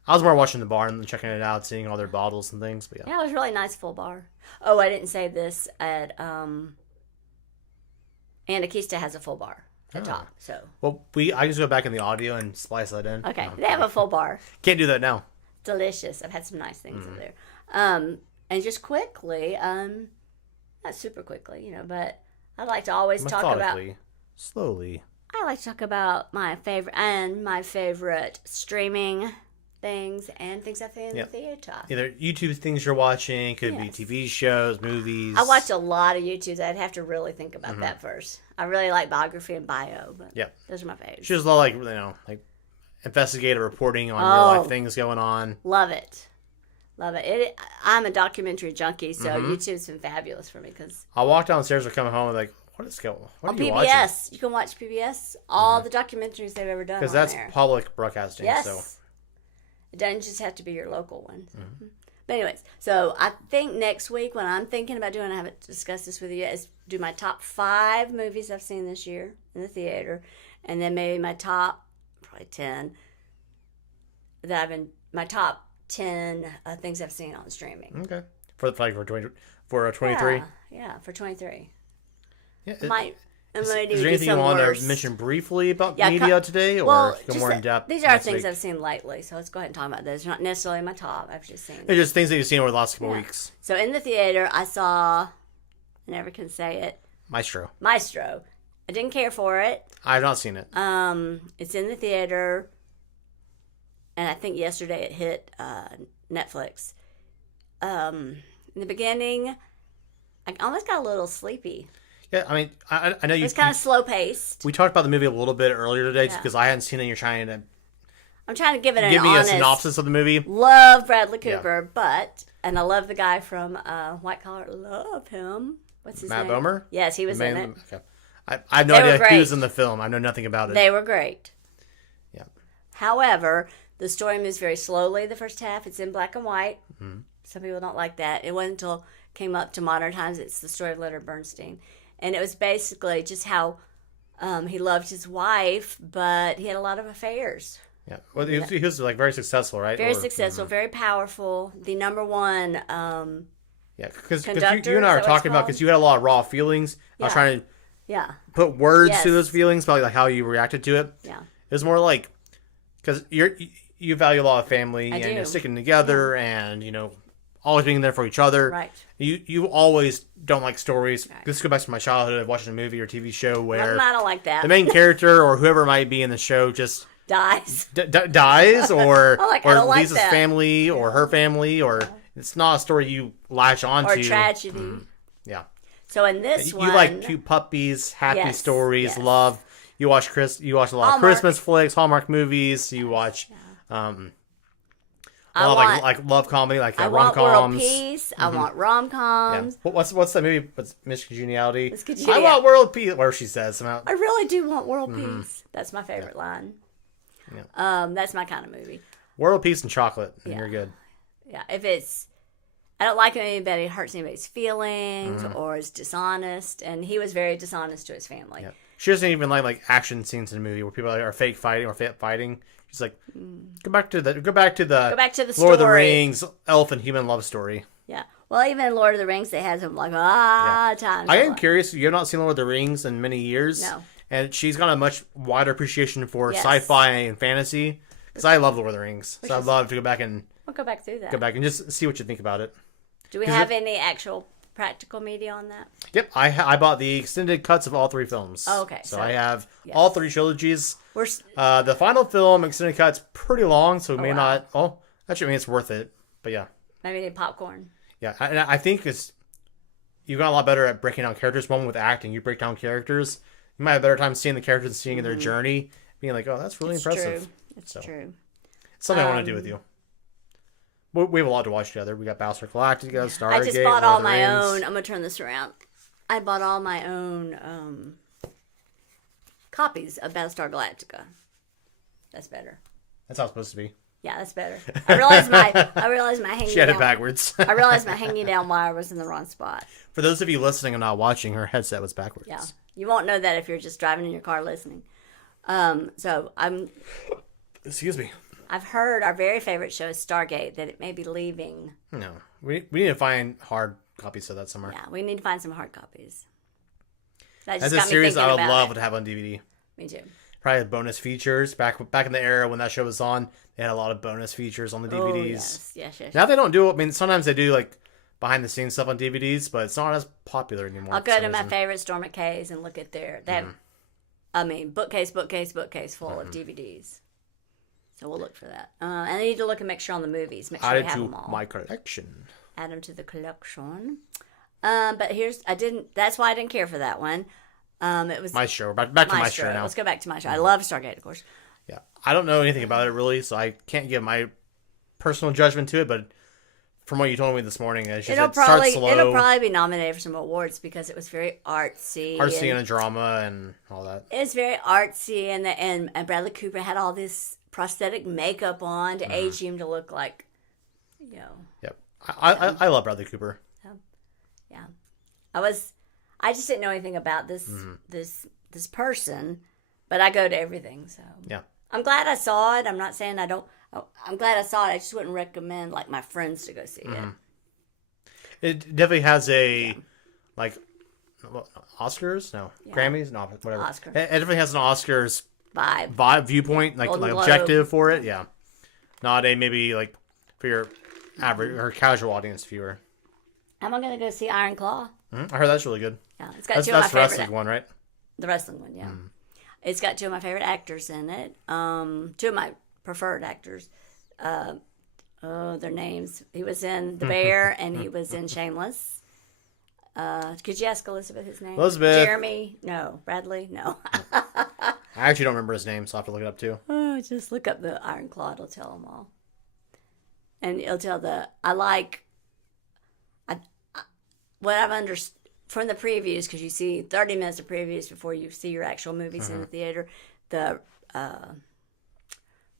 I was more watching the bar and checking it out, seeing all their bottles and things. But yeah, it was a really nice full bar. Oh, I didn't say this at Anakista has a full bar at the top. So I just go back in the audio and splice that in. Okay, they have a full bar. Can't do that now. Delicious. I've had some nice things in there. And just quickly, not super quickly, but I like to always talk about slowly. I like to talk about my favorite streaming things and things I've seen in the theater. Either YouTube things you're watching, could be TV shows, movies. I watch a lot of YouTubes. I'd have to really think about that first. I really like biography and bio, but those are my favorites. She's like investigative reporting on real life things going on. Love it. I'm a documentary junkie, so YouTube's been fabulous for me because I walk downstairs or come home and what is going? What are you PBS, watching? you can watch PBS. All the documentaries they've ever done. Because that's public broadcasting. Yes. So it doesn't just have to be your local ones. But anyways, so I think next week what I'm thinking about doing, I haven't discussed this with you yet, is do my top 5 movies I've seen this year in the theater, and then maybe my top probably 10 my top 10 things I've seen on streaming. Okay. For 23. Yeah, for 23. Yeah. Is there anything you want to mention briefly about media today, or go more in depth? These are things I've seen lately, so let's go ahead and talk about those. They're not necessarily my top. I've just seen. They're just things that you've seen over the last couple weeks. So in the theater, I saw. I never can say it. Maestro. I didn't care for it. I've not seen it. It's in the theater, and I think yesterday it hit Netflix. In the beginning, I almost got a little sleepy. Yeah, I mean, I know you. It's kind of slow paced. We talked about the movie a little bit earlier today, just because I hadn't seen it. You're trying to. I'm trying to give it give me a synopsis of the movie. Love Bradley Cooper, and I love the guy from White Collar. Love him. What's his name? Matt Bomer? Yes, he was in it. Okay. I have no idea who was in the film. I know nothing about it. They were great. Yeah. However, the story moves very slowly. The first half, it's in black and white. Mm-hmm. Some people don't like that. It wasn't until it came up to modern times. It's the story of Leonard Bernstein. And it was basically just how he loved his wife, but he had a lot of affairs. Yeah. Well, he was like very successful, right? Very successful, very powerful. The number one because you and I were talking about, because you had a lot of raw feelings. I was trying to put words to those feelings, about like how you reacted to it. Yeah. It was more like, because you value a lot of family and sticking together and, always being there for each other. Right. You always don't like stories. Right. This goes back to my childhood of watching a movie or TV show where I don't like that. The main character or whoever might be in the show just dies. Dies or loses his family or her family, or it's not a story you latch onto. Or tragedy. Mm-hmm. Yeah. So in this one, you like cute puppies, happy stories, love. You watch a lot Hallmark. of Christmas flicks, Hallmark movies. You watch like love comedy, like rom-coms. I want world peace. I want rom-coms. Yeah. What's that movie? What's Miss Congeniality? I want world peace. Where she says somehow. I really do want world peace. That's my favorite line. Yeah. That's my kind of movie. World peace and chocolate, and you're good. Yeah. If it's, I don't like anybody hurts anybody's feelings or is dishonest, and he was very dishonest to his family. Yeah. She doesn't even like action scenes in the movie where people are fake fighting or fighting. She's like, go back to the story. Lord of the Rings elf and human love story. Yeah. Well, even in Lord of the Rings, they had some times. I am curious. You have not seen Lord of the Rings in many years. No. And she's got a much wider appreciation for sci-fi and fantasy. Because I love Lord of the Rings. So I'd love to go back and... We'll go back through that. Go back and just see what you think about it. Do we have any actual practical media on that? Yep. I bought the extended cuts of all 3 films. Oh, okay. So I have all 3 trilogies. We're the final film, extended cut's pretty long, so we may not... Oh, actually, I mean, it's worth it. But yeah. Maybe need popcorn. Yeah. I think you got a lot better at breaking down characters. One with acting, you break down characters. You might have a better time seeing the characters and seeing their journey, being like, oh, that's really impressive. True. It's true. It's something I want to do with you. We have a lot to watch together. We got Battlestar Galactica, Stargate. I just bought all my own. I'm going to turn this around. I bought all my own copies of Battlestar Galactica. That's better. That's how it's supposed to be. Yeah, that's better. I realized my hanging She had down. it backwards. I realized my hanging down wire was in the wrong spot. For those of you listening and not watching, her headset was backwards. Yeah, you won't know that if you're just driving in your car listening. So I'm. Excuse me. I've heard our very favorite show is Stargate, that it may be leaving. No, we need to find hard copies of that somewhere. Yeah, we need to find some hard copies. That That's just a got me series thinking I would about love it. to have on DVD. Me too. Probably bonus features. Back in the era when that show was on, they had a lot of bonus features on the DVDs. Oh, yes. Now they don't do it. I mean, sometimes they do like behind the scenes stuff on DVDs, but it's not as popular anymore. I'll go to my favorite Store McKay's and look at their bookcase full of DVDs. So we'll look for that. And I need to look and make sure on the movies. Make sure we have them all. My collection. Add them to the collection. But that's why I didn't care for that one. It was Maestro. Back to Maestro now. Let's go back to Maestro. I love Stargate, of course. Yeah. I don't know anything about it really, so I can't give my personal judgment to it, but from what you told me this morning, it starts slow. It'll probably be nominated for some awards because it was very artsy. Artsy and a drama and all that. It's very artsy, and Bradley Cooper had all this prosthetic makeup on to age him to look like, Yep. I love Bradley Cooper. Yeah. I just didn't know anything about this person, but I go to everything, so. Yeah. I'm glad I saw it. I'm not saying I don't. I'm glad I saw it. I just wouldn't recommend like my friends to go see it. It definitely has a Oscars? No. Yeah. Grammys? No, whatever. Oscar. It definitely has an Oscars vibe viewpoint, like objective for it. Yeah. Not a maybe like for your average or casual audience viewer. Am I going to go see Iron Claw? I heard that's really good. Yeah, it's got two of my favorite. That's the wrestling one, right? The wrestling one, yeah. It's got two of my favorite actors in it. Two of my preferred actors. Their names. He was in The Bear and he was in Shameless. Could you ask Elizabeth his name? Elizabeth. Jeremy? No. Bradley? No. I actually don't remember his name, so I'll have to look it up too. Oh, just look up the Iron Claw. It'll tell them all. And it'll tell what I've understood from the previews, because you see 30 minutes of previews before you see your actual movies in the theater. The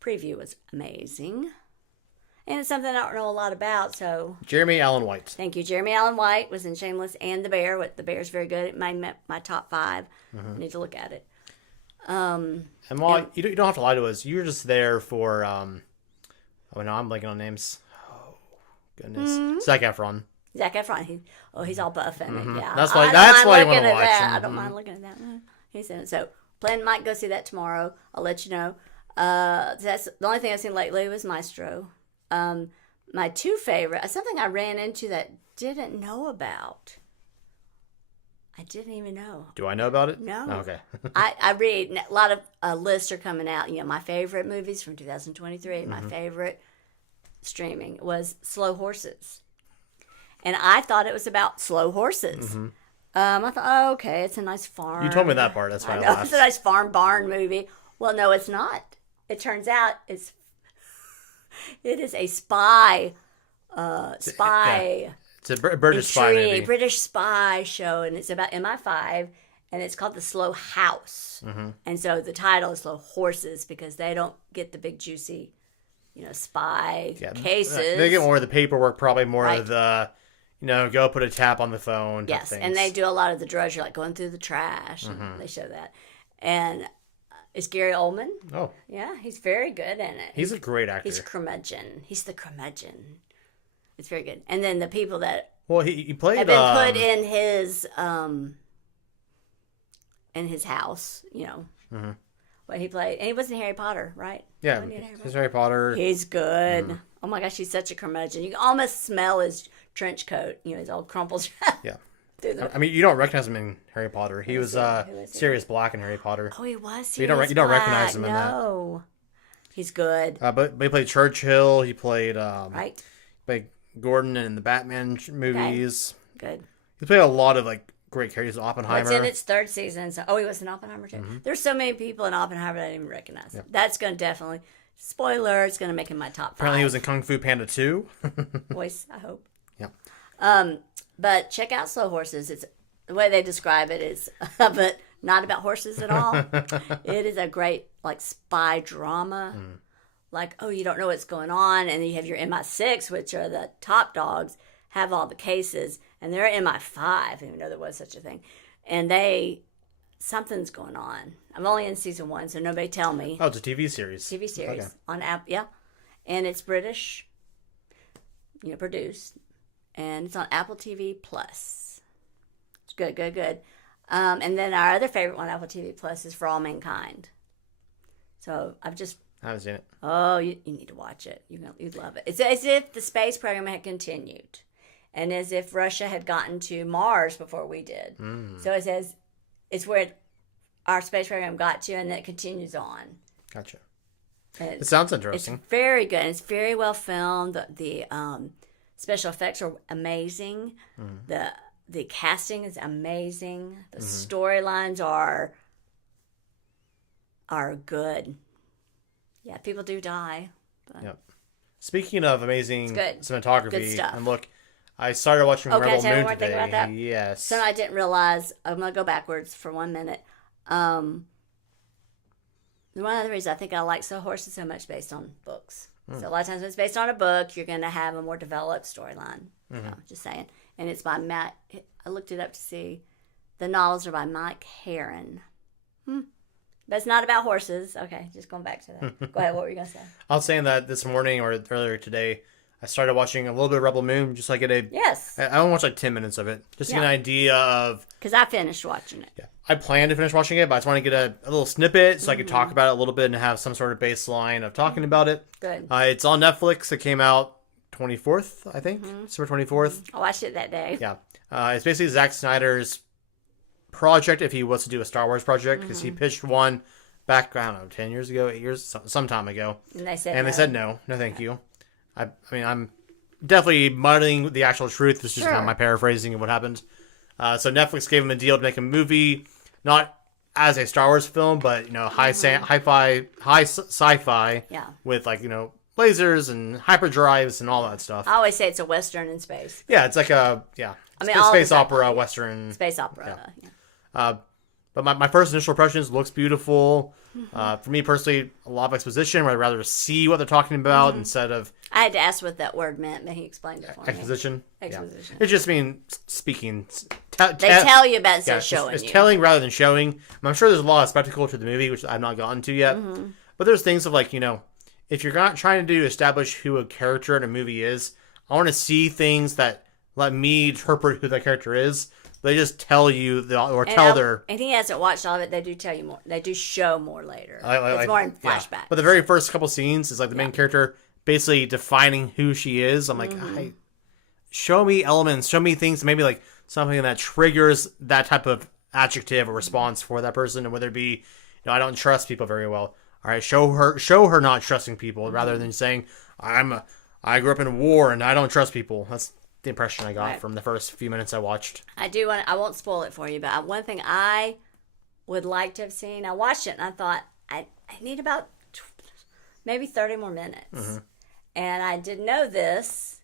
preview was amazing. And it's something I don't know a lot about, so... Jeremy Allen White. Thank you. Jeremy Allen White was in Shameless and The Bear. The Bear's very good. It made my top 5. I need to look at it. And while you don't have to lie to us, you were just there for... I'm blanking on names. Oh, goodness. Zac Efron. Zac Efron. He's all buff in it, yeah. That's why you want to watch him. I don't mind looking at that. He's in it. So, might go see that tomorrow. I'll let you know. That's the only thing I've seen lately was Maestro. My two favorite, something I ran into that didn't know about. I didn't even know. Do I know about it? No. Oh, okay. I read a lot of lists are coming out. My favorite movies from 2023. My favorite streaming was Slow Horses. And I thought it was about slow horses. I thought, oh, okay, it's a nice farm. You told me that part. That's why I laughed. It's a nice farm barn movie. Well, no, it's not. It turns out it is a spy. It's a British spy movie. British spy show, and it's about MI5, and it's called The Slow House. And so the title is Slow Horses because they don't get the big juicy, spy cases. They get more of the paperwork, probably more of the. Go put a tap on the phone. Yes, and they do a lot of the drudgery, like going through the trash. And they show that. And it's Gary Oldman. Oh. Yeah, he's very good in it. He's a great actor. He's curmudgeon. He's the curmudgeon. It's very good. And then the people that he played have been put in his house, What he played. And he was in Harry Potter, right? Yeah, he's Harry Potter. He's good. Oh my gosh, he's such a curmudgeon. You can almost smell his trench coat, his old crumpled. Yeah. I mean, you don't recognize him in Harry Potter. He was Sirius Black in Harry Potter. Oh, he was Sirius Black. You don't recognize him in that. No. He's good. But he played Churchill. He played... right. He played Gordon in the Batman movies. Okay. Good. He played a lot of great characters. Oppenheimer. It's in its 3rd season. So, he was in Oppenheimer too. There's so many people in Oppenheimer that I didn't even recognize. Yep. That's going to definitely... Spoiler, it's going to make him my top 5. Apparently he was in Kung Fu Panda 2. Voice, I hope. Yeah. But check out Slow Horses. It's the way they describe it is, but Not about horses at all. It is a great, like, spy drama. Like, oh, you don't know what's going on. And then you have your MI6, which are the top dogs, have all the cases. And they're MI5. I didn't even know there was such a thing. And something's going on. I'm only in season 1, so nobody tell me. Oh, it's a TV series. TV series. Okay. On app, yeah. And it's British, produced. And it's on Apple TV Plus. It's good, good, good. And then our other favorite one, Apple TV Plus, is For All Mankind. So I haven't seen it. Oh, you need to watch it. You'd love it. It's as if the space program had continued, and as if Russia had gotten to Mars before we did. So it says it's where our space program got to, and then it continues on. Gotcha. It sounds interesting. It's very good. It's very well filmed. The special effects are amazing. The casting is amazing. The storylines are good. Yeah, people do die. But... Yep. Speaking of amazing cinematography, good stuff. And look, I started watching Rebel Moon today. Can I tell you one more thing about that? Yes. So I didn't realize. I'm going to go backwards for 1 minute. One of the reasons I think I like horses so much based on books. So a lot of times when it's based on a book, you're going to have a more developed storyline. Just saying. And it's by Matt. I looked it up to see. The novels are by Mike Herron. But it's not about horses. Okay, just going back to that. Go ahead, what were you going to say? I was saying that this morning or earlier today, I started watching a little bit of Rebel Moon, just like Yes. I only watched like 10 minutes of it, just to get an idea of... Because I finished watching it. Yeah, I planned to finish watching it, but I just want to get a little snippet so I could talk about it a little bit and have some sort of baseline of talking about it. Good. It's on Netflix. It came out 24th, I think. December 24th. I watched it that day. Yeah. It's basically Zack Snyder's project if he was to do a Star Wars project, because he pitched one back, I don't know, 10 years ago, 8 years, some time ago. And they said no. No, thank you. I mean, I'm definitely muddling the actual truth. This is just kind of my paraphrasing of what happened. So Netflix gave him a deal to make a movie, not as a Star Wars film, but, high sci-fi with, like, lasers and hyperdrives and all that stuff. I always say it's a Western in space. Yeah, it's like space opera, Western. Space opera, But my first initial impressions looks beautiful. For me personally, a lot of exposition, where I'd rather see what they're talking about instead of... I had to ask what that word meant, but he explained it for exposition. me. Exposition. Yeah. It just means speaking. They tell you about instead of showing it's telling rather than showing. I'm sure there's a lot of spectacle to the movie, which I've not gotten to yet. But there's things of like, if you're not trying to establish who a character in a movie is, I want to see things that let me interpret who that character is. They just tell you, and he hasn't watched all of it. They do tell you more. They do show more later. It's more in flashbacks. Yeah. But the very first couple scenes is like the main character basically defining who she is. I'm like, show me elements, show me things, maybe like something that triggers that type of adjective or response for that person, and whether it be, I don't trust people very well. All right, show her not trusting people rather than saying I grew up in war and I don't trust people. That's the impression I got from the first few minutes I watched. I won't spoil it for you, but one thing I would like to have seen, I watched it and I thought I need about maybe 30 more minutes. And I didn't know this.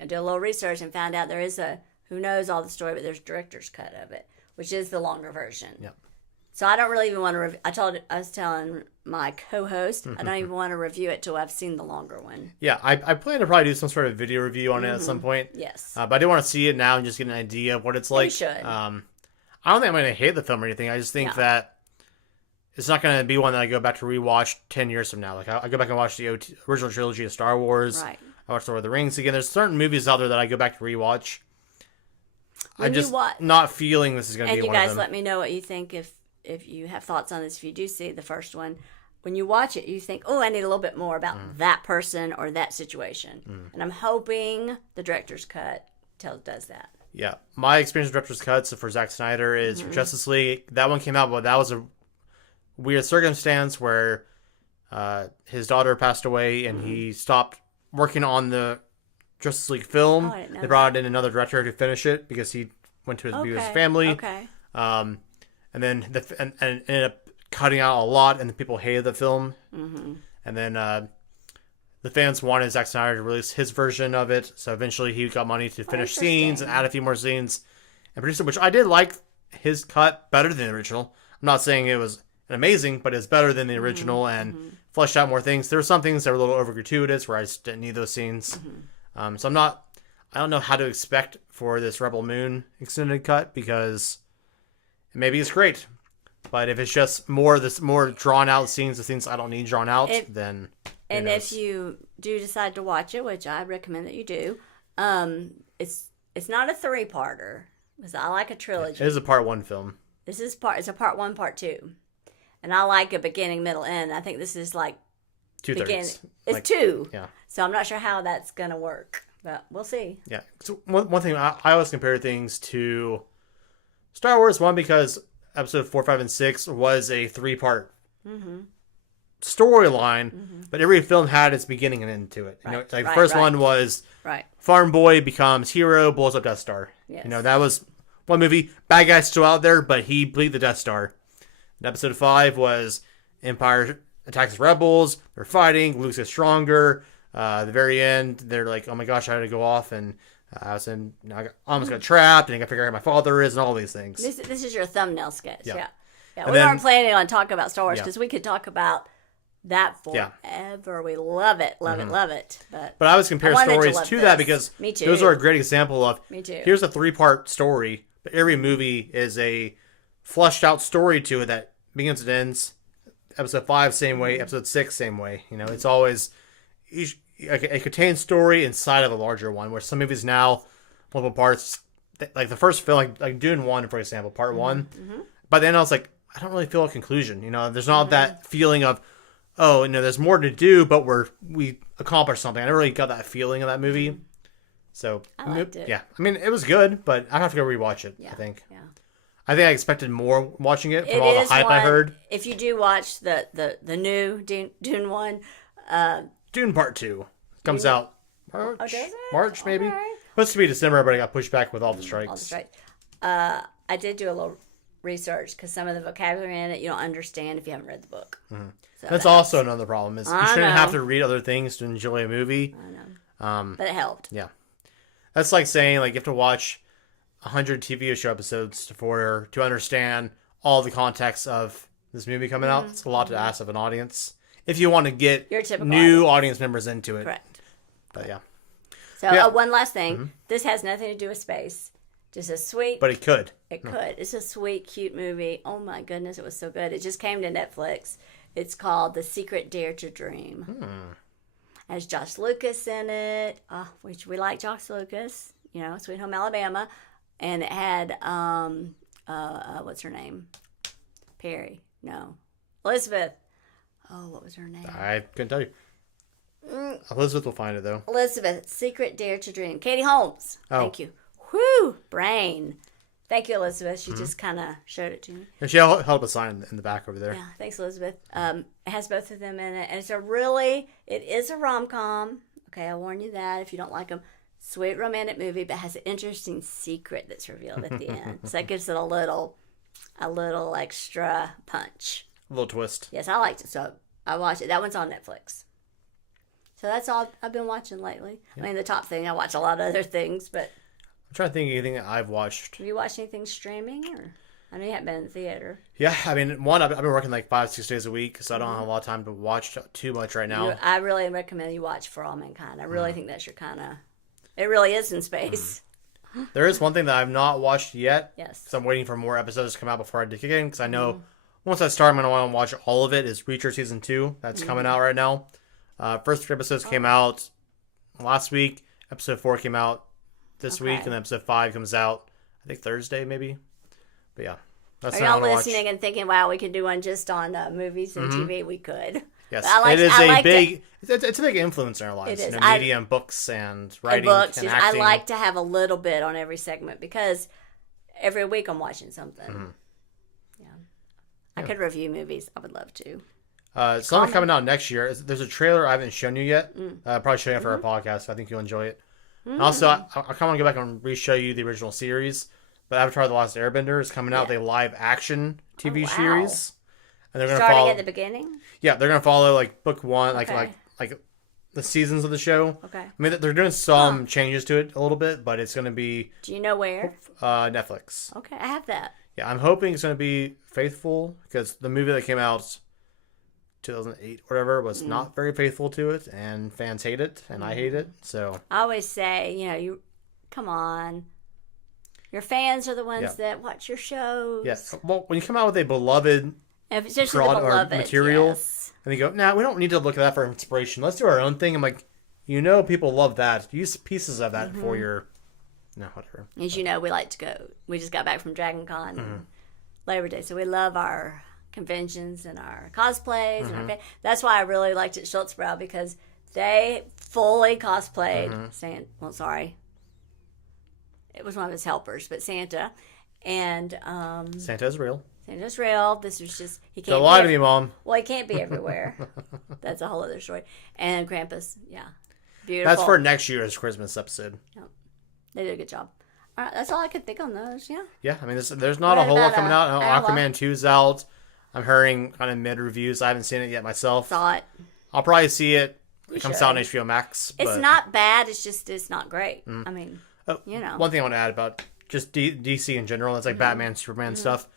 I did a little research and found out there is who knows all the story, but there's a director's cut of it, which is the longer version. Yep. So I don't really even want to. I was telling my co-host, I don't even want to review it till I've seen the longer one. Yeah, I plan to probably do some sort of video review on it at some point. Yes. But I do want to see it now and just get an idea of what it's like. You should. I don't think I'm going to hate the film or anything. I just think that it's not going to be one that I go back to rewatch 10 years from now. Like I go back and watch the original trilogy of Star Wars. Right. I watch Lord of the Rings again. There's certain movies out there that I go back to rewatch. I'm just not feeling this is going to be one of them. And you guys let me know what you think if you have thoughts on this, if you do see the first one. When you watch it, you think, I need a little bit more about that person or that situation. And I'm hoping the director's cut does that. Yeah. My experience with director's cuts for Zack Snyder is for Justice League. That one came out, but that was a weird circumstance where his daughter passed away and he stopped working on the Justice League film. They brought in another director to finish it because he went to be with his family. Okay. And then and ended up cutting out a lot, and the people hated the film. And then the fans wanted Zack Snyder to release his version of it, so eventually he got money to finish scenes and add a few more scenes and produce it, which I did like his cut better than the original. not saying it was amazing, but it's better than the original and fleshed out more things. There were some things that were a little over gratuitous where I just didn't need those scenes. So I don't know how to expect for this Rebel Moon extended cut because maybe it's great. But if it's just more drawn out scenes, the things I don't need drawn out, then and if you do decide to watch it, which I recommend that you do, it's not a 3-parter because I like a trilogy. It is a part 1 film. It's a part 1, part 2, and I like a beginning, middle, end. I think this is like 2/3. It's like, 2. Yeah. So I'm not sure how that's gonna work, but we'll see. Yeah. So one thing I always compare things to Star Wars. One, because Episode 4, 5, and 6 was a 3-part storyline, but every film had its beginning and end to it. You know, like the first one was farm boy becomes hero, blows up Death Star. Yes. You know, that was one movie. Bad guy's still out there, but he blew the Death Star. And Episode 5 was Empire attacks the rebels. They're fighting. Luke gets stronger. At the very end, they're like, "Oh my gosh, I had to go off and." I almost got trapped, and I got to figure out who my father is, and all these things. This is your thumbnail sketch, yeah. And we aren't planning on talking about Star Wars because we could talk about that forever. Yeah. We love it, love it. But I always compare stories to that because those are a great example of. Me too. Here's a 3-part story, but every movie is a fleshed out story to it that begins and ends. Episode 5 same way, Episode 6 same way. You know, it's always a contained story inside of a larger one, where some movies now, multiple parts, like the first film, like Dune 1, for example, part 1, by then I was like, I don't really feel a conclusion. You know, there's not that feeling of, oh, you know, there's more to do, but we accomplished something. I never really got that feeling of that movie. So, I liked it. Yeah. I mean, it was good, but I have to go rewatch it, I think. Yeah. I think I expected more watching it from all the hype I heard. If you do watch the new Dune 1, Dune Part 2 comes out March, does it? March maybe. Okay. Supposed to be December, but it got pushed back with all the strikes. All the strikes. I did do a little research because some of the vocabulary in it you don't understand if you haven't read the book. So that's also another problem is you shouldn't have to read other things to enjoy a movie. I know. But it helped. Yeah. That's like saying like you have to watch 100 TV show episodes to understand all the context of this movie coming out. It's a lot to ask of an audience. If you want to get new audience members into it. Correct. But yeah. So one last thing. This has nothing to do with space. Just a sweet... But it could. It could. It's a sweet, cute movie. Oh my goodness, it was so good. It just came to Netflix. It's called The Secret Dare to Dream. Has Josh Lucas in it, which we like Josh Lucas. You know, Sweet Home Alabama. And it had, what's her name? Perry. No. Elizabeth. Oh, what was her name? I couldn't tell you. Elizabeth will find it, though. Elizabeth, Secret Dare to Dream. Katie Holmes. Oh. Thank you. Whew, brain. Thank you, Elizabeth. She just kind of showed it to me. And she held up a sign in the back over there. Yeah, thanks, Elizabeth. It has both of them in it. And it is a rom-com. Okay, I'll warn you that if you don't like them. Sweet romantic movie, but has an interesting secret that's revealed at the end. So that gives it a little extra punch. A little twist. Yes, I liked it. So I watched it. That one's on Netflix. So that's all I've been watching lately. Yeah. I mean, the top thing, I watch a lot of other things, but... I'm trying to think of anything that I've watched. Have you watched anything streaming? Or I know you haven't been in the theater. Yeah, I mean, I've been working like 5-6 days a week, so I don't have a lot of time to watch too much right now. I really recommend you watch For All Mankind. I really think that's your kind of... It really is in space. There is one thing that I've not watched yet. Yes. So I'm waiting for more episodes to come out before I dig in, because I know once I start, I'm going to want to watch all of it, is Reacher Season 2. That's coming out right now. First 3 episodes came out last week. Episode 4 came out this week, and episode 5 comes out, I think, Thursday, maybe. But yeah. That's Are y'all listening and thinking, wow, we could do one just on movies and TV? We could. Yes, it's a big influence in our lives. It is. Media and books and writing and acting. I like to have a little bit on every segment because every week I'm watching something. Yeah. I could review movies. I would love to. Something coming out next year. There's a trailer I haven't shown you yet. Probably show you for our podcast. So I think you'll enjoy it. Also, I kind of want to go back and re-show you the original series. But Avatar: The Last Airbender is coming out with a live-action TV series. And they're gonna starting at the beginning. Yeah, they're gonna follow like book 1, like the seasons of the show. Okay. I mean, they're doing some changes to it a little bit, but it's gonna be. Do you know where? Netflix. Okay, I have that. Yeah, I'm hoping it's going to be faithful because the movie that came out 2008 or whatever was not very faithful to it, and fans hate it, and I hate it. So I always say, you come on. Your fans are the ones that watch your shows. Yes. Well, when you come out with a beloved product or material, and they go, "Nah, we don't need to look at that for inspiration. Let's do our own thing." I'm like, people love that. Use pieces of that for your, whatever. As you know, we like to go. We just got back from Dragon Con and Labor Day, so we love our conventions and our cosplays. And that's why I really liked it at Schultzbrow, because they fully cosplayed it was one of his helpers, but Santa. And Santa's real. Santa's real. This was just, he can't Don't lie to me, Mom. Well, he can't be everywhere. That's a whole other story. And Krampus, beautiful. That's for next year's Christmas episode. Yep. They did a good job. All right, that's all I could think on those. Yeah, I mean, there's not a whole lot coming out. Aquaman 2's out. I'm hearing kind of mid reviews. I haven't seen it yet myself. Saw it. I'll probably see it. It comes out on HBO Max. It's not bad. It's just it's not great. I mean, One thing I want to add about just DC in general, it's like Batman, Superman stuff.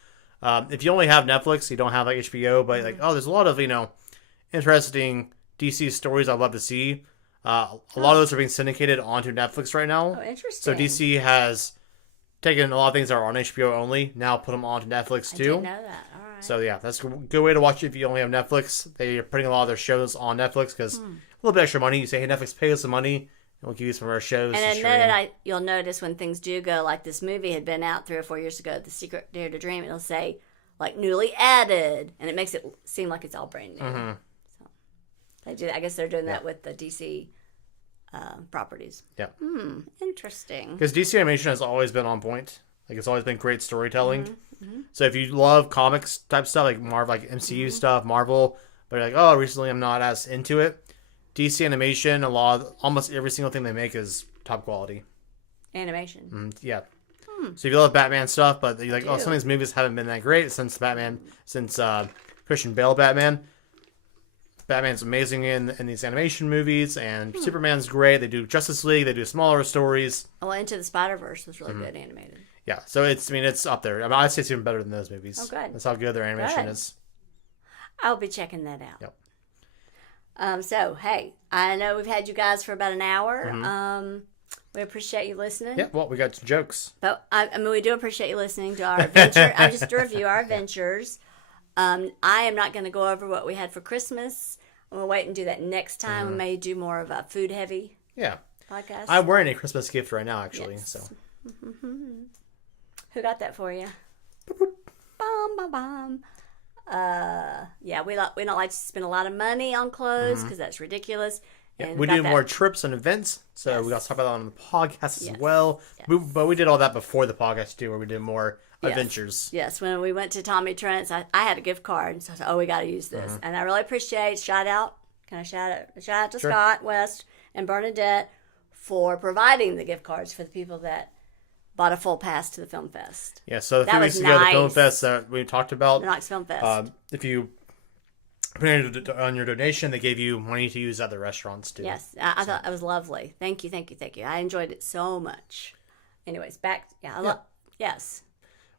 If you only have Netflix, you don't have like HBO, but there's a lot of interesting DC stories I'd love to see. A lot of those are being syndicated onto Netflix right now. Oh, interesting. So DC has taken a lot of things that are on HBO only, now put them onto Netflix too. I didn't know that. All right. So that's a good way to watch it if you only have Netflix. They're putting a lot of their shows on Netflix because a little bit extra money. You say, hey, Netflix, pay us some money, and we'll give you some of our shows. And then you'll notice when things do go, like this movie had been out 3 or 4 years ago, The Secret Dare to Dream, it'll say, like, newly added, and it makes it seem like it's all brand new. So they do. I guess they're doing that with the DC properties. Yeah. Interesting. Because DC animation has always been on point. Like, it's always been great storytelling. So if you love comics type stuff, like Marvel, like MCU stuff, Marvel, but you're like, oh, recently I'm not as into it. DC animation, almost every single thing they make is top quality. Animation. Yeah. So if you love Batman stuff, but you're like, some of these movies haven't been that great since Christian Bale Batman. Batman's amazing in these animation movies, and Superman's great. They do Justice League, they do smaller stories. Well, Into the Spider-Verse was really good animated. Yeah, so it's up there. I'd say it's even better than those movies. Oh, good. That's how good their animation is. I'll be checking that out. Yep. So, hey, I know we've had you guys for about an hour. We appreciate you listening. Yeah, well, we got some jokes. But, we do appreciate you listening to our adventure. Just to review our adventures. I am not going to go over what we had for Christmas. I'm going to wait and do that next time. We may do more of a food-heavy podcast. I'm wearing a Christmas gift right now, actually. Yes. So. Who got that for you? Bum, bum, bum. We don't like to spend a lot of money on clothes because that's ridiculous. Yeah, we do more trips and events, so we got to talk about that on the podcast as well. Yes. But we did all that before the podcast too, where we did more adventures. Yes, when we went to Tommy Trent's, I had a gift card, so I said, we got to use this. And I really appreciate, shout out to Scott West and Bernadette for providing the gift cards for the people that bought a full pass to the Film Fest. Yeah, so a few weeks ago, the Film Fest that we talked about. The Knox Film Fest. If you put on your donation, they gave you money to use at the restaurants too. Yes, I thought that was lovely. Thank you. I enjoyed it so much. Anyways, back. Yes.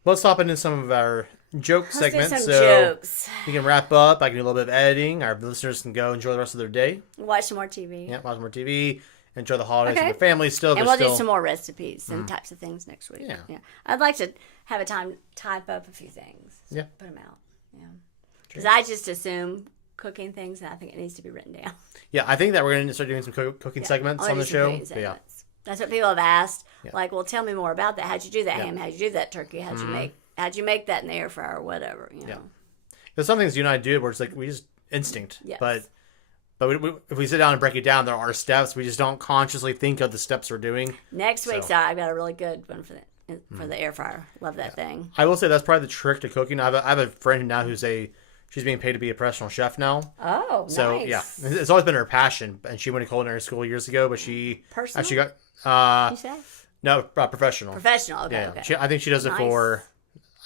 Let's hop into some of our joke segments. Do some jokes. We can wrap up. I can do a little bit of editing. Our listeners can go enjoy the rest of their day. Watch some more TV. Yeah, watch more TV. Enjoy the holidays with your family still. And we'll do some more recipes and types of things next week. Yeah. I'd like to have a time type up a few things. Yeah. Put them out. Yeah. Because I just assume cooking things, and I think it needs to be written down. Yeah, I think that we're going to start doing some cooking segments on the show. Yeah. That's what people have asked. Yeah. Like, well, tell me more about that. How'd you do that ham? How'd you do that turkey? How'd you make that in the air fryer or whatever? You know. There's some things you and I do where it's like we just instinct. Yes. But if we sit down and break it down, there are steps. We just don't consciously think of the steps we're doing. Next week's I've got a really good one for the air fryer. Love that thing. I will say that's probably the trick to cooking. I have a friend now she's being paid to be a professional chef now. Oh, so, nice. Yeah, it's always been her passion. And she went to culinary school years ago, but she actually got... you say? No, professional. Professional, okay. I think she does it for...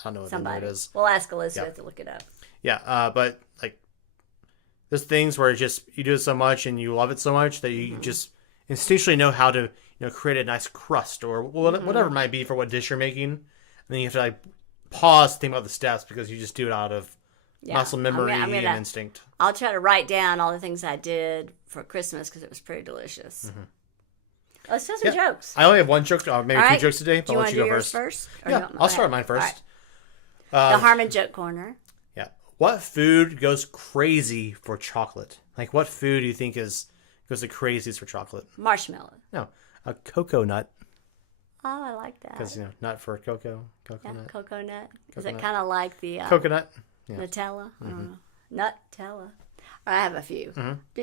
I don't know what somebody. it is. We'll ask Elizabeth to look it up. Yeah, but like... There's things where you do it so much and you love it so much that you just instinctually know how to create a nice crust or whatever it might be for what dish you're making. And then you have to pause to think about the steps because you just do it out of muscle memory and instinct. I'll try to write down all the things I did for Christmas because it was pretty delicious. Let's do some jokes. I only have one joke, maybe two jokes today. Do you want to do yours first? Yeah, I'll start mine first. Right. The Harmon Joke Corner. Yeah. What food goes crazy for chocolate? Like, what food do you think goes the craziest for chocolate? Marshmallow. No, a cocoa nut. Oh, I like that. Because, nut for cocoa. Coconut. Cocoa nut. Is it kind of like the... coconut. Yeah. Nutella. I don't know. Nutella. I have a few. Mm-hmm.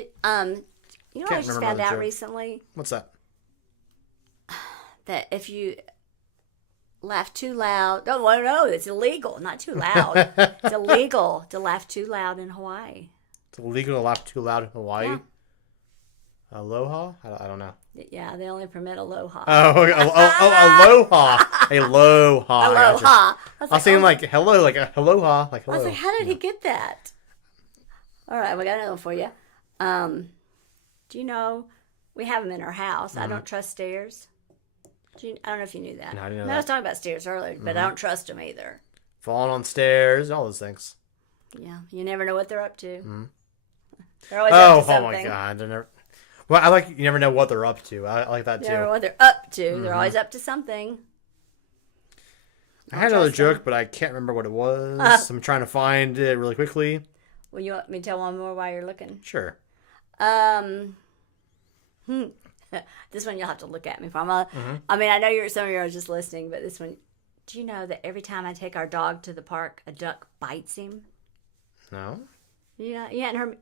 You know what I just found out recently? What's that? That if you laugh too loud... No, it's illegal. Not too loud. It's illegal to laugh too loud in Hawaii. It's illegal to laugh too loud in Hawaii? Yeah. Aloha? I don't know. Yeah, they only permit aloha. Aloha. Aloha. Aloha. I was thinking like hello, like a aloha. Like hello. I was like, how did he get that? All right, we got another one for you. Do you know, we have them in our house. I don't trust stairs. I don't know if you knew that. No, I didn't know I was talking about stairs earlier, but I don't trust them either. Falling on stairs, all those things. Yeah, you never know what they're up to. They're always up to something. Oh my God. They're never... Well, I like you never know what they're up to. I like that too. You never know what they're up to. They're always up to something. I had another joke, but I can't remember what it was. I'm trying to find it really quickly. Well, you want me to tell one more while you're looking? Sure. This one you'll have to look at me for. I mean, I know some of you are just listening, but this one, do you know that every time I take our dog to the park, a duck bites him? No. You hadn't heard me?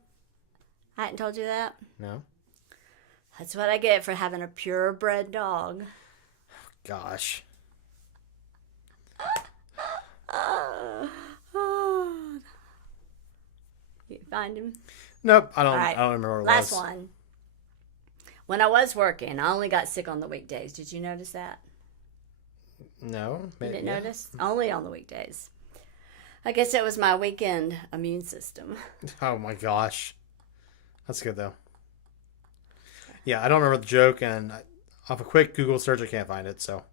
I hadn't told you that? No. That's what I get for having a purebred dog. Gosh. You find him? Nope, I don't. Right. I don't remember what it Last was. one. When I was working, I only got sick on the weekdays. Did you notice that? No. You didn't notice? Only on the weekdays. I guess it was my weekend immune system. Oh my gosh. That's good though. Yeah, I don't remember the joke, and off a quick Google search, I can't find it. So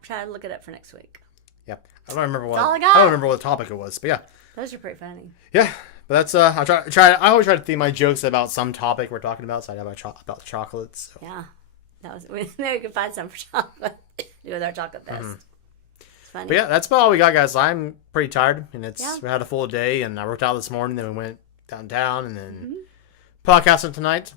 try to look it up for next week. Yeah, I don't remember what. That's all I got. I don't remember what the topic it was, but yeah. Those are pretty funny. Yeah, but that's I always try to theme my jokes about some topic we're talking about. So I know about chocolates. So. Yeah, maybe we can find some for chocolate. Do with our chocolate fest. It's funny. But yeah, that's about all we got, guys. I'm pretty tired, and we had a full day, and I worked out this morning. Then we went downtown, and then podcasting tonight.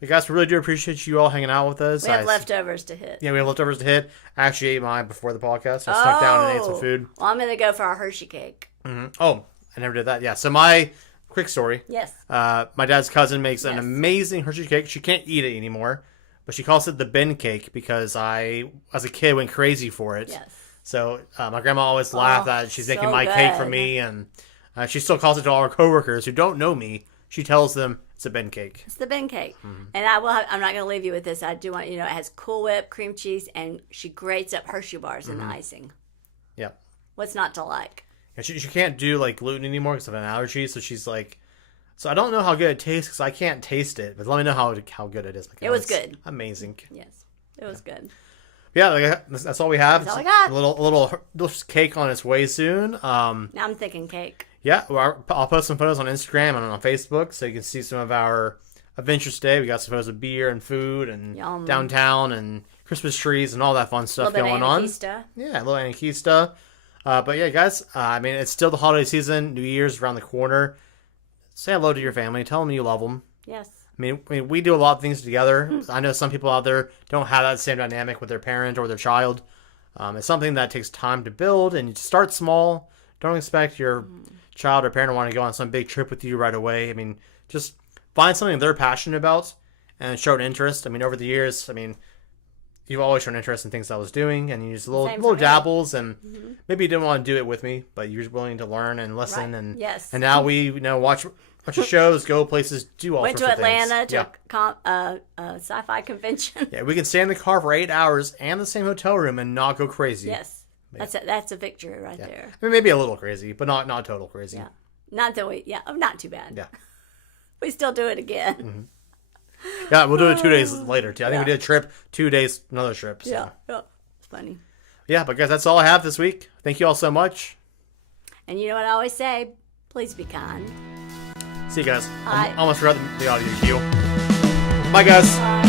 But guys, we really do appreciate you all hanging out with us. We have leftovers to hit. Yeah, we have leftovers to hit. I actually ate mine before the podcast. So I snuck down and ate some food. Well, I'm going to go for our Hershey cake. Mm-hmm. Oh, I never did that. Yeah, so my quick story. Yes. My dad's cousin makes an amazing Hershey cake. She can't eat it anymore, but she calls it the bin cake because I, as a kid, went crazy for it. Yes. So my grandma always laughed that she's making my cake for me, and she still calls it to all her coworkers who don't know me. She tells them it's a bin cake. It's the bin cake. And I'm not going to leave you with this. I do want it has Cool Whip, cream cheese, and she grates up Hershey bars in the icing. Yeah. What's not to like? And she can't do like gluten anymore because of an allergy. So she's like, so I don't know how good it tastes because I can't taste it. But let me know how good it is. Like, it was good. Amazing. Yes, it was good. Yeah, that's all we have. That's all we got. A little cake on its way soon. Now I'm thinking cake. Yeah, well, I'll post some photos on Instagram and on Facebook so you can see some of our adventures today. We got some photos of beer and food and downtown and Christmas trees and all that fun stuff going on. Yeah, a little Anarchista. But yeah, guys, I mean, it's still the holiday season. New Year's around the corner. Say hello to your family. Tell them you love them. Yes. I mean, we do a lot of things together. I know some people out there don't have that same dynamic with their parent or their child. It's something that takes time to build, and you start small. Don't expect your child or parent to want to go on some big trip with you right away. I mean, just find something they're passionate about and show an interest. I mean, over the years, you've always shown interest in things I was doing, and you just little dabbles, and maybe you didn't want to do it with me, but you're willing to learn and listen, and now we watch a bunch of shows, go places, do all sorts of things. Went to Atlanta to a sci-fi convention. Yeah, we can stay in the car for 8 hours and the same hotel room and not go crazy. Yes. That's a victory right there. I mean, maybe a little crazy, but not total crazy. Yeah. Not too bad. Yeah. We still do it again. Yeah, we'll do it 2 days later, too. I think we did a trip, 2 days, another trip. So. Yeah. It's funny. Yeah, but guys, that's all I have this week. Thank you all so much. And you know what I always say? Please be kind. See you guys. Bye. I almost forgot the audio cue. Bye, guys. Bye.